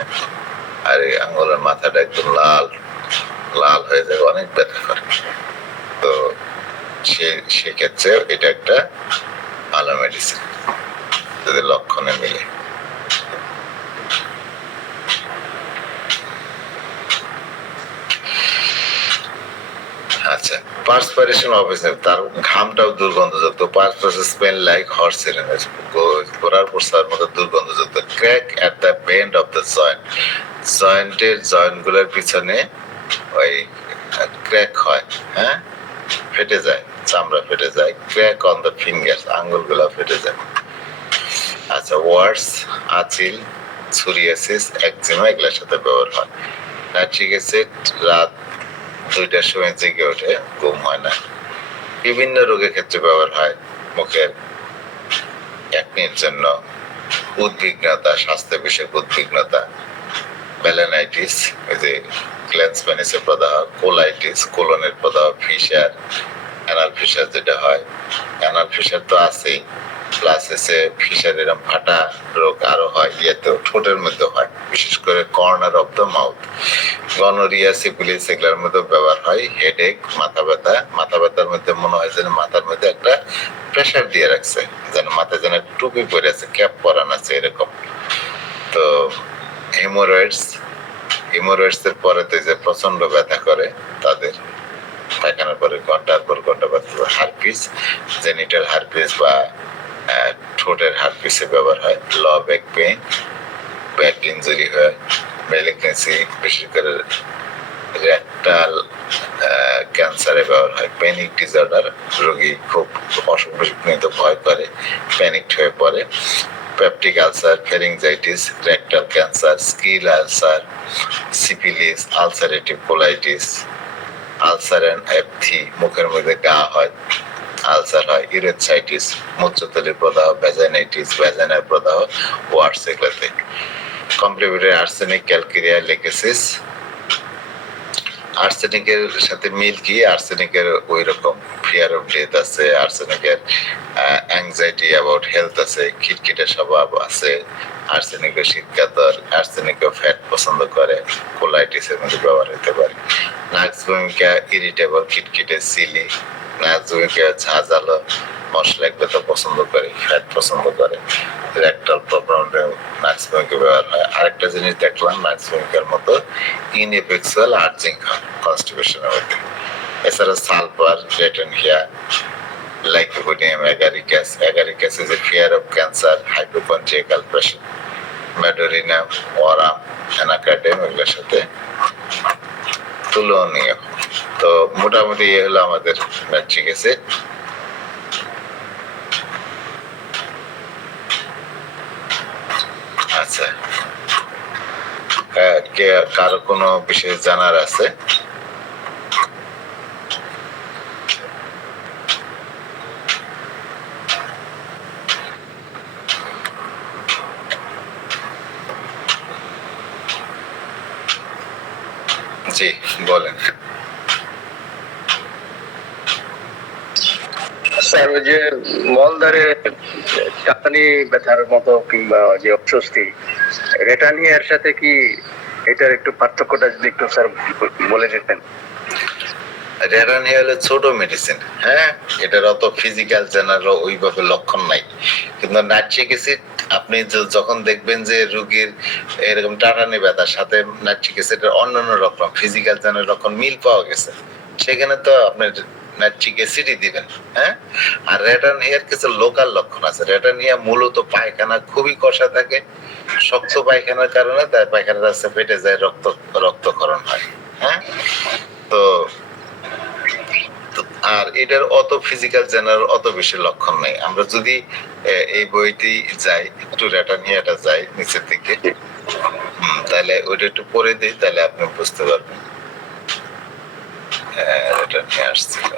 আর এই আঙ্গুলের মাথাটা একদম লাল লাল হয়ে যায়, অনেক ব্যথা করে। তো সেক্ষেত্রে এটা একটা ভালো মেডিসিন যদি লক্ষণে মিলে। আচ্ছা, পার্সপাইরেশন অফিসে তার ঘামটাও দুর্গন্ধযুক্ত, perspiration smell like horse urinous, ঘোড়ার প্রস্রাবের মতো দুর্গন্ধযুক্ত। Crack at the bend of the joint, জয়েন্টগুলোর পিছনে ওই ক্র্যাক হয়, হ্যাঁ, ফেটে যায়, চামড়া ফেটে যায়। ক্র্যাক অন দ্য ফিঙ্গার্স, আঙ্গুলগুলো ফেটে যায়। আচ্ছা, ওয়ার্ডস, আচিল, সোরিয়াসিস, একজিমা এগুলোর সাথে ব্যবহার হয়। নাইট্রিক অ্যাসিড রাত 2টার সময় জেগে ওঠে, ঘুম হয় না। বিভিন্ন রোগের ক্ষেত্রে ব্যবহার হয়। মুখের একনির জন্য, উদ্বিগ্নতা, স্বাস্থ্য বিষয়ক উদ্বিগ্নতা, ব্যালেনাইটিস, এই যে ক্ল্যান্সপ্যানিসের প্রদাহ, কোলাইটিস, কোলনের প্রদাহ, ফিশার, অ্যানাল ফিশার যেটা হয়, অ্যানাল ফিশার তো আছেই, প্লাস এসে ফিশার এরকম ফাটা রোগ আরো হয়, ইয়েতেও ঠোঁটের মধ্যে হয়, বিশেষ করে corner of the mouth. Gonorrhoea, syphilis এগুলোর মধ্যে ব্যবহার হয়। হেডেক, মাথা ব্যথা, মাথা ব্যথার মধ্যে মনে হয় যেন মাথার মধ্যে একটা প্রেশার দিয়ে রাখছে, যেন মাথায় যেন টুপি পরে আছে, ক্যাপ পরান আছে এরকম। তো হেমোরয়েডস, হেমোরয়েডস এর পরে তো যে প্রচন্ড ব্যথা করে তাদের, পায়খানার পরে ঘন্টার পর ঘন্টা ব্যথা। হারপিস, জেনিটাল হারপিস বা ঠোঁটের হারপিসে ব্যবহার হয়। ল ব্যাক পেইন, ব্যাক ইনজুরি হয়। ম্যালিগনেন্সি, বিশেষ করে রেকটাল ক্যান্সারে ব্যবহার হয়। প্যানিক ডিসঅর্ডার, রোগী খুব অসুখ বিসুখ নিয়ে ভয় করে, প্যানিকড হয়ে পড়ে। Peptic ulcer, pharyngitis, rectal cancer, skin ulcer, syphilis, ulcerative colitis, ulcer and aphthae, মুখের মধ্যে গা হয়, আলসার হয়। ইউরেথ্রাইটিস, মূত্রথলির প্রদাহ, ভ্যাজাইনাইটিস, ভ্যাজাইনাল প্রদাহ, ওয়ার্ডস এগুলোতে। Complementary arsenic, calcarea, lachesis. আর্সেনিকের সাথে মিল কি? আর্সেনিকের ওই রকম ফিয়ার অফ ডেথ আছে, আর্সেনিকের অ্যাংজাইটি অ্যাবাউট হেলথ আছে, খিটখিটে স্বভাব আছে, আর্সেনিকের শীতকাতর, আর্সেনিকের ফ্যাট পছন্দ করে, কোলাইটিসের মধ্যে ব্যবহার হতে পারে। নাক্সভূমিকা, ইরিটেবল, খিটখিটে, সিলি। নাক্সভূমিকা ঝাঁঝালো, মশলা একদম পছন্দ করে, ফ্যাট পছন্দ করে। রেকটাল প্রবলেম নাক্সভূমিকা ব্যবহার হয়। আরেকটা জিনিস দেখলাম নাক্সভূমিকার মতো ইনএফেক্সুয়াল আর্জিং হয় কনস্টিপেশনের মধ্যে। এছাড়া sulphur, ratanhia, lycopodium, agaricus. Agaricus is a fear of cancer, hypochondriacal patient. Medorrhinum, aurum, anacardium এগুলোর সাথে তুলনীয়। তো মোটামুটি এ হলো আমাদের নাইট্রিক অ্যাসিড। আচ্ছা, কারো কোনো বিশেষ জানার আছে? জি বলেন। স্যার, ওই যে মলদ্বারে টাকানি ব্যথার মতো কিংবা যে অস্বস্তি, রেটানিয়ার সাথে কি এটার একটু পার্থক্যটা যদি একটু স্যার বলে দিতেন। রেটানিয়া হলো ছোট মেডিসিন, হ্যাঁ, এটার অত ফিজিক্যাল জেনারেল ওইভাবে লক্ষণ নাই। কিন্তু নাইট্রিক অ্যাসিড আপনি যখন দেখবেন যে রোগীর এরকম টাটানি ব্যথার সাথে নাইট্রিক অ্যাসিডের অন্যান্য রকম ফিজিক্যাল জেনারেল লক্ষণ মিল পাওয়া গেছে, সেখানে তো আপনি নাইট্রিক অ্যাসিডই দিবেন, হ্যাঁ। আর রেটানিয়ার কিছু লোকাল লক্ষণ আছে। রেটানিয়া মূলত পায়খানা খুবই কষা থাকে, শক্ত পায়খানার কারণে তার পায়খানার রাস্তা ফেটে যায়, রক্তক্ষরণ হয়, হ্যাঁ। তো আর এটার অত ফিজিক্যাল জেনারেল অত বেশি লক্ষণ নেই। আমরা যদি এই বইটি যাই, একটু রেটানিয়াটা যাই নিচের দিকে, তাহলে ওইটা একটু পড়ে দিই, তাহলে আপনি বুঝতে পারবেন। রেটানিয়া আসছিল,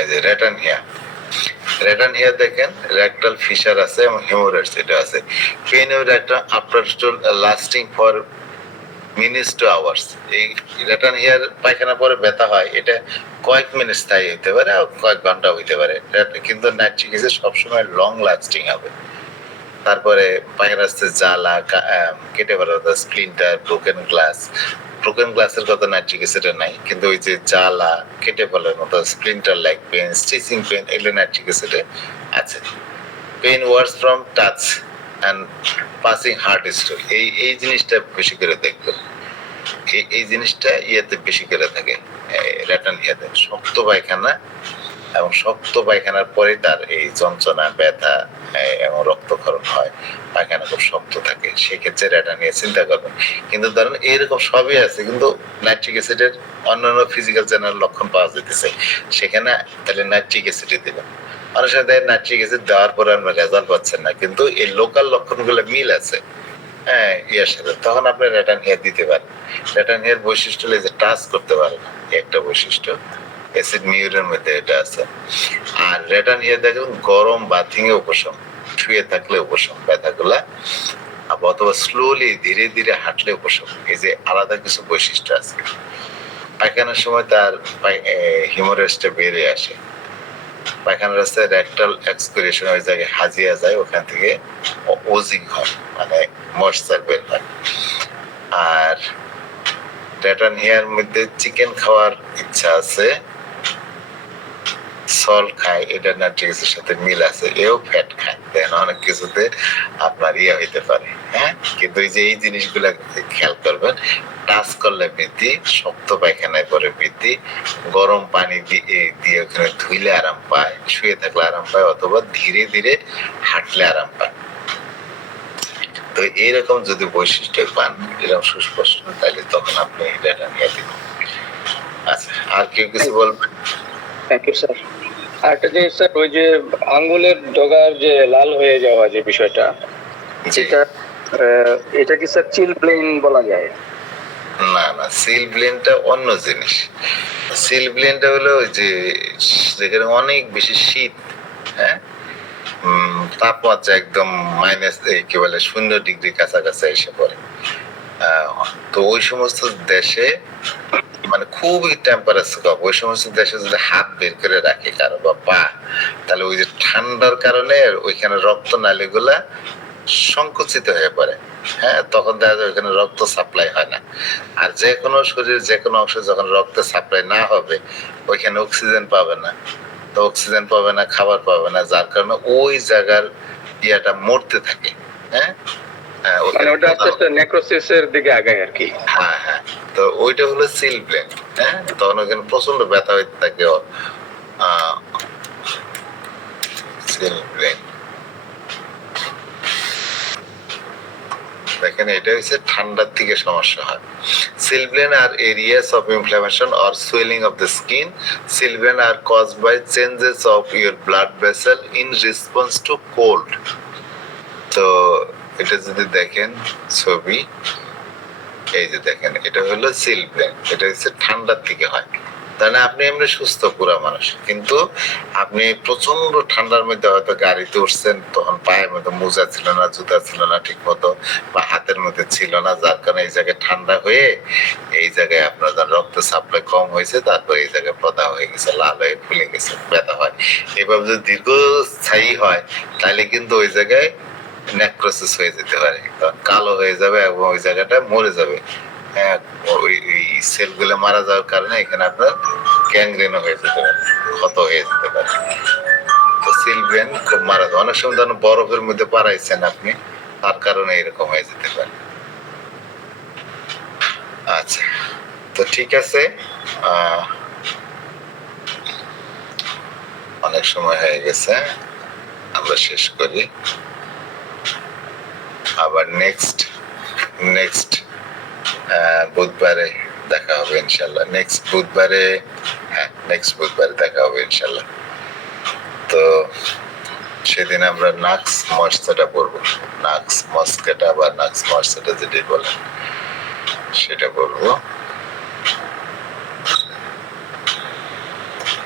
এই যে রেটানিয়া। রেটানিয়া দেখেন, রেকটাল ফিশার আছে এবং হেমোরয়েডস এটা আছে। Pain rectal after lasting for minutes to hours. এই রেটার্ন হেয়ার পায়খানা পরে ব্যথা হয়, এটা কয়েক মিনিট স্থায়ী হতে পারে আর কয়েক ঘন্টা হইতে পারে, কিন্তু নাইট চিকিৎসা সবসময় লং লাস্টিং হবে। তারপরে পায়ের রাস্তায় জ্বালা, কেটে ফেলা, স্প্লিন্টার, ব্রোকেন গ্লাসের কথা নাইট্রিক অ্যাসিডে নাই, কিন্তু ওই যে জ্বালা, কেটে ফেলার মতো splinter like pain, stitching pain, এগুলো নাইট্রিক অ্যাসিডে আছে। Pain worse from touch and passing heart stroke, এই জিনিসটা বেশি করে দেখবেন। এই জিনিসটা ইয়েতে বেশি করে থাকে, রেটার্ন ইয়াতে শক্ত পায়খানা, এবং শক্ত পায়খানার পরে তার এই যন্ত্রণা, ব্যথা এবং রক্তক্ষরণ হয়, পায়খানা খুব শক্ত থাকে, সেক্ষেত্রে এটা নিয়ে চিন্তা করবেন। কিন্তু ধরেন এরকম সবই আছে, কিন্তু নাইট্রিক অ্যাসিডের অন্যান্য ফিজিক্যাল জেনারেল লক্ষণ পাওয়া যেতেছে, সেখানে তাহলে নাইট্রিক অ্যাসিডই দিবেন। অনেক সময় দেখেন নাইট্রিক অ্যাসিড দেওয়ার পরে আমরা রেজাল্ট পাচ্ছেন না, কিন্তু এই লোকাল লক্ষণগুলো মিল আছে ইয়ার সাথে, তখন আপনি রেটার্ন হেয়ার দিতে পারেন। রেটার্ন হেয়ার বৈশিষ্ট্য হলে যে টাচ করতে পারেন, একটা বৈশিষ্ট্য অ্যাসিড মিউরের মধ্যে এটা আছে। আর রেটার্ন হেয়ার দেখুন গরম বাথিং এ উপশম, শুয়ে থাকলে উপশম ব্যথাগুলা, অথবা স্লোলি ধীরে ধীরে হাঁটলে উপশম, এই যে আলাদা কিছু বৈশিষ্ট্য আছে। পায়খানার সময় তার হিমোরেজটা বেড়ে আসে, পায়খানার রাস্তায় রেকটাল এক্সক্রিশন ওই জায়গায় হাজিয়া যায়, ওখান থেকে ওজিং হয়, মানে ময়েশ্চার বের হয়। আর রেটার্ন হেয়ার মধ্যে চিকেন খাওয়ার ইচ্ছা আছে, সল খায়, এটা নাইট্রিকের সাথে মিল আছে, এও ফ্যাট খায়, দেন অনেক কিছুতে আপনার হইতে পারে। হ্যাঁ, কিন্তু এই যে এই জিনিসগুলা খেয়াল করবেন, টাচ করলে বৃদ্ধি, শক্ত পায়খানায় পরে বৃদ্ধি, গরম পানি দিয়ে ওখানে ধুইলে আরাম পায়, শুয়ে থাকলে আরাম পায়, অথবা ধীরে ধীরে হাঁটলে আরাম পায়। তো এইরকম যদি বৈশিষ্ট্য পান, এরকম সুস্পষ্ট, তাহলে তখন আপনি এটা নিয়ে দিবেন। আচ্ছা, আর কেউ কিছু বলবেন? Thank you sir. আরেকটা জিনিস স্যার, ওই যে আঙ্গুলের ডগার যে লাল হয়ে যাওয়া যে বিষয়টা, এটা কি স্যার চিলব্লেইন বলা যায়? না না, সিলব্লেনটা অন্য জিনিস। সিলব্লেনটা হলো ওই যে যেখানে অনেক বেশি শীত, হ্যাঁ, তাপমাত্রা একদম মাইনাস কি বলে 0 ডিগ্রি কাছাকাছি এসে পড়ে, তো ওই সমস্ত দেশে মানে খুবই টেম্পারেচার কম, ওই সমস্ত দেশে যদি হাত বের করে রাখে কারো বা পা, তাহলে ওই যে ঠান্ডার কারণে ওইখানে রক্ত নালীগুলা সংকুচিত হয়ে পড়ে। হ্যাঁ, তখন দেখা যায় ওইখানে রক্ত সাপ্লাই হয় না। আর যে কোনো শরীর যে কোনো অংশে যখন রক্ত সাপ্লাই না হবে, ওইখানে অক্সিজেন পাবে না, তো অক্সিজেন পাবে না, খাবার পাবে না, যার কারণে ওই জায়গার ইয়াটা মরতে থাকে। হ্যাঁ, মানে ওটা আস্তে আস্তে নেক্রোসিসের দিকে আগায় আর কি। হ্যাঁ হ্যাঁ, তো ওইটা হলো সিলব্লেন। হ্যাঁ, তখন ওখানে প্রচন্ড ব্যথা হইতে থাকে, সিলব্লেন। দেখেন, এটা হচ্ছে ঠান্ডার থেকে সমস্যা হয়। Chilblain are areas of inflammation or swelling of the skin. Chilblain are caused by changes of your blood vessel in response to cold. তো এটা যদি দেখেন ছবি, এই যে দেখেন, এটা হলো চিলব্লেন, এটা হচ্ছে ঠান্ডার থেকে হয়। তাহলে আপনি এমনি সুস্থ পুরা মানুষ, কিন্তু আপনি প্রচন্ড ঠান্ডার মধ্যে হয়তো গাড়িতে উঠছেন, তখন পায়ের মধ্যে মোজা ছিল না, জুতা ছিল না ঠিক মতো, বা হাতের মধ্যে ছিল না, যার কারণে এই জায়গায় ঠান্ডা হয়ে এই জায়গায় আপনার রক্ত সাপ্লাই কম হয়েছে, তারপর এই জায়গায় প্রদাহ হয়ে গেছে, লাল হয়ে ফুলে গেছে, ব্যথা হয়। এভাবে যদি দীর্ঘস্থায়ী হয়, তাহলে কিন্তু ওই জায়গায় নেক্রোসিস হয়ে যেতে পারে, কালো হয়ে যাবে এবং ওই জায়গাটা মরে যাবে। হ্যাঁ, ওই সেলগুলো মারা যাওয়ার কারণে এখানে আপনার গ্যাংগ্রেনও হয়ে যেতে পারে, ক্ষত হয়ে যেতে পারে। তো সিলব্লেন খুব মারা যায়। অনেক সময় ধরুন বরফের মধ্যে পারাইছেন আপনি, তার কারণে এরকম হয়ে যেতে পারে। আচ্ছা, তো ঠিক আছে, অনেক সময় হয়ে গেছে, আমরা শেষ করি। আবার নেক্সট বুধবারে দেখা হবে ইনশাল্লাহ। নেক্সট বুধবারে দেখা হবে ইনশাল্লাহ। তো সেদিন আমরা নাক্স মস্কাটা পড়বো, নাক্স মস্কাটা বা নাক্স মস্কাটা যেটি বলেন সেটা বলবো।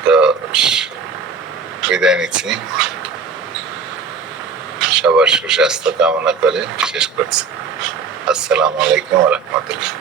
তো বিদায় নিচ্ছি, সবার সুস্বাস্থ্য কামনা করে শেষ করছি। আসসালামু আলাইকুম ওয়া রাহমাতুল্লাহ।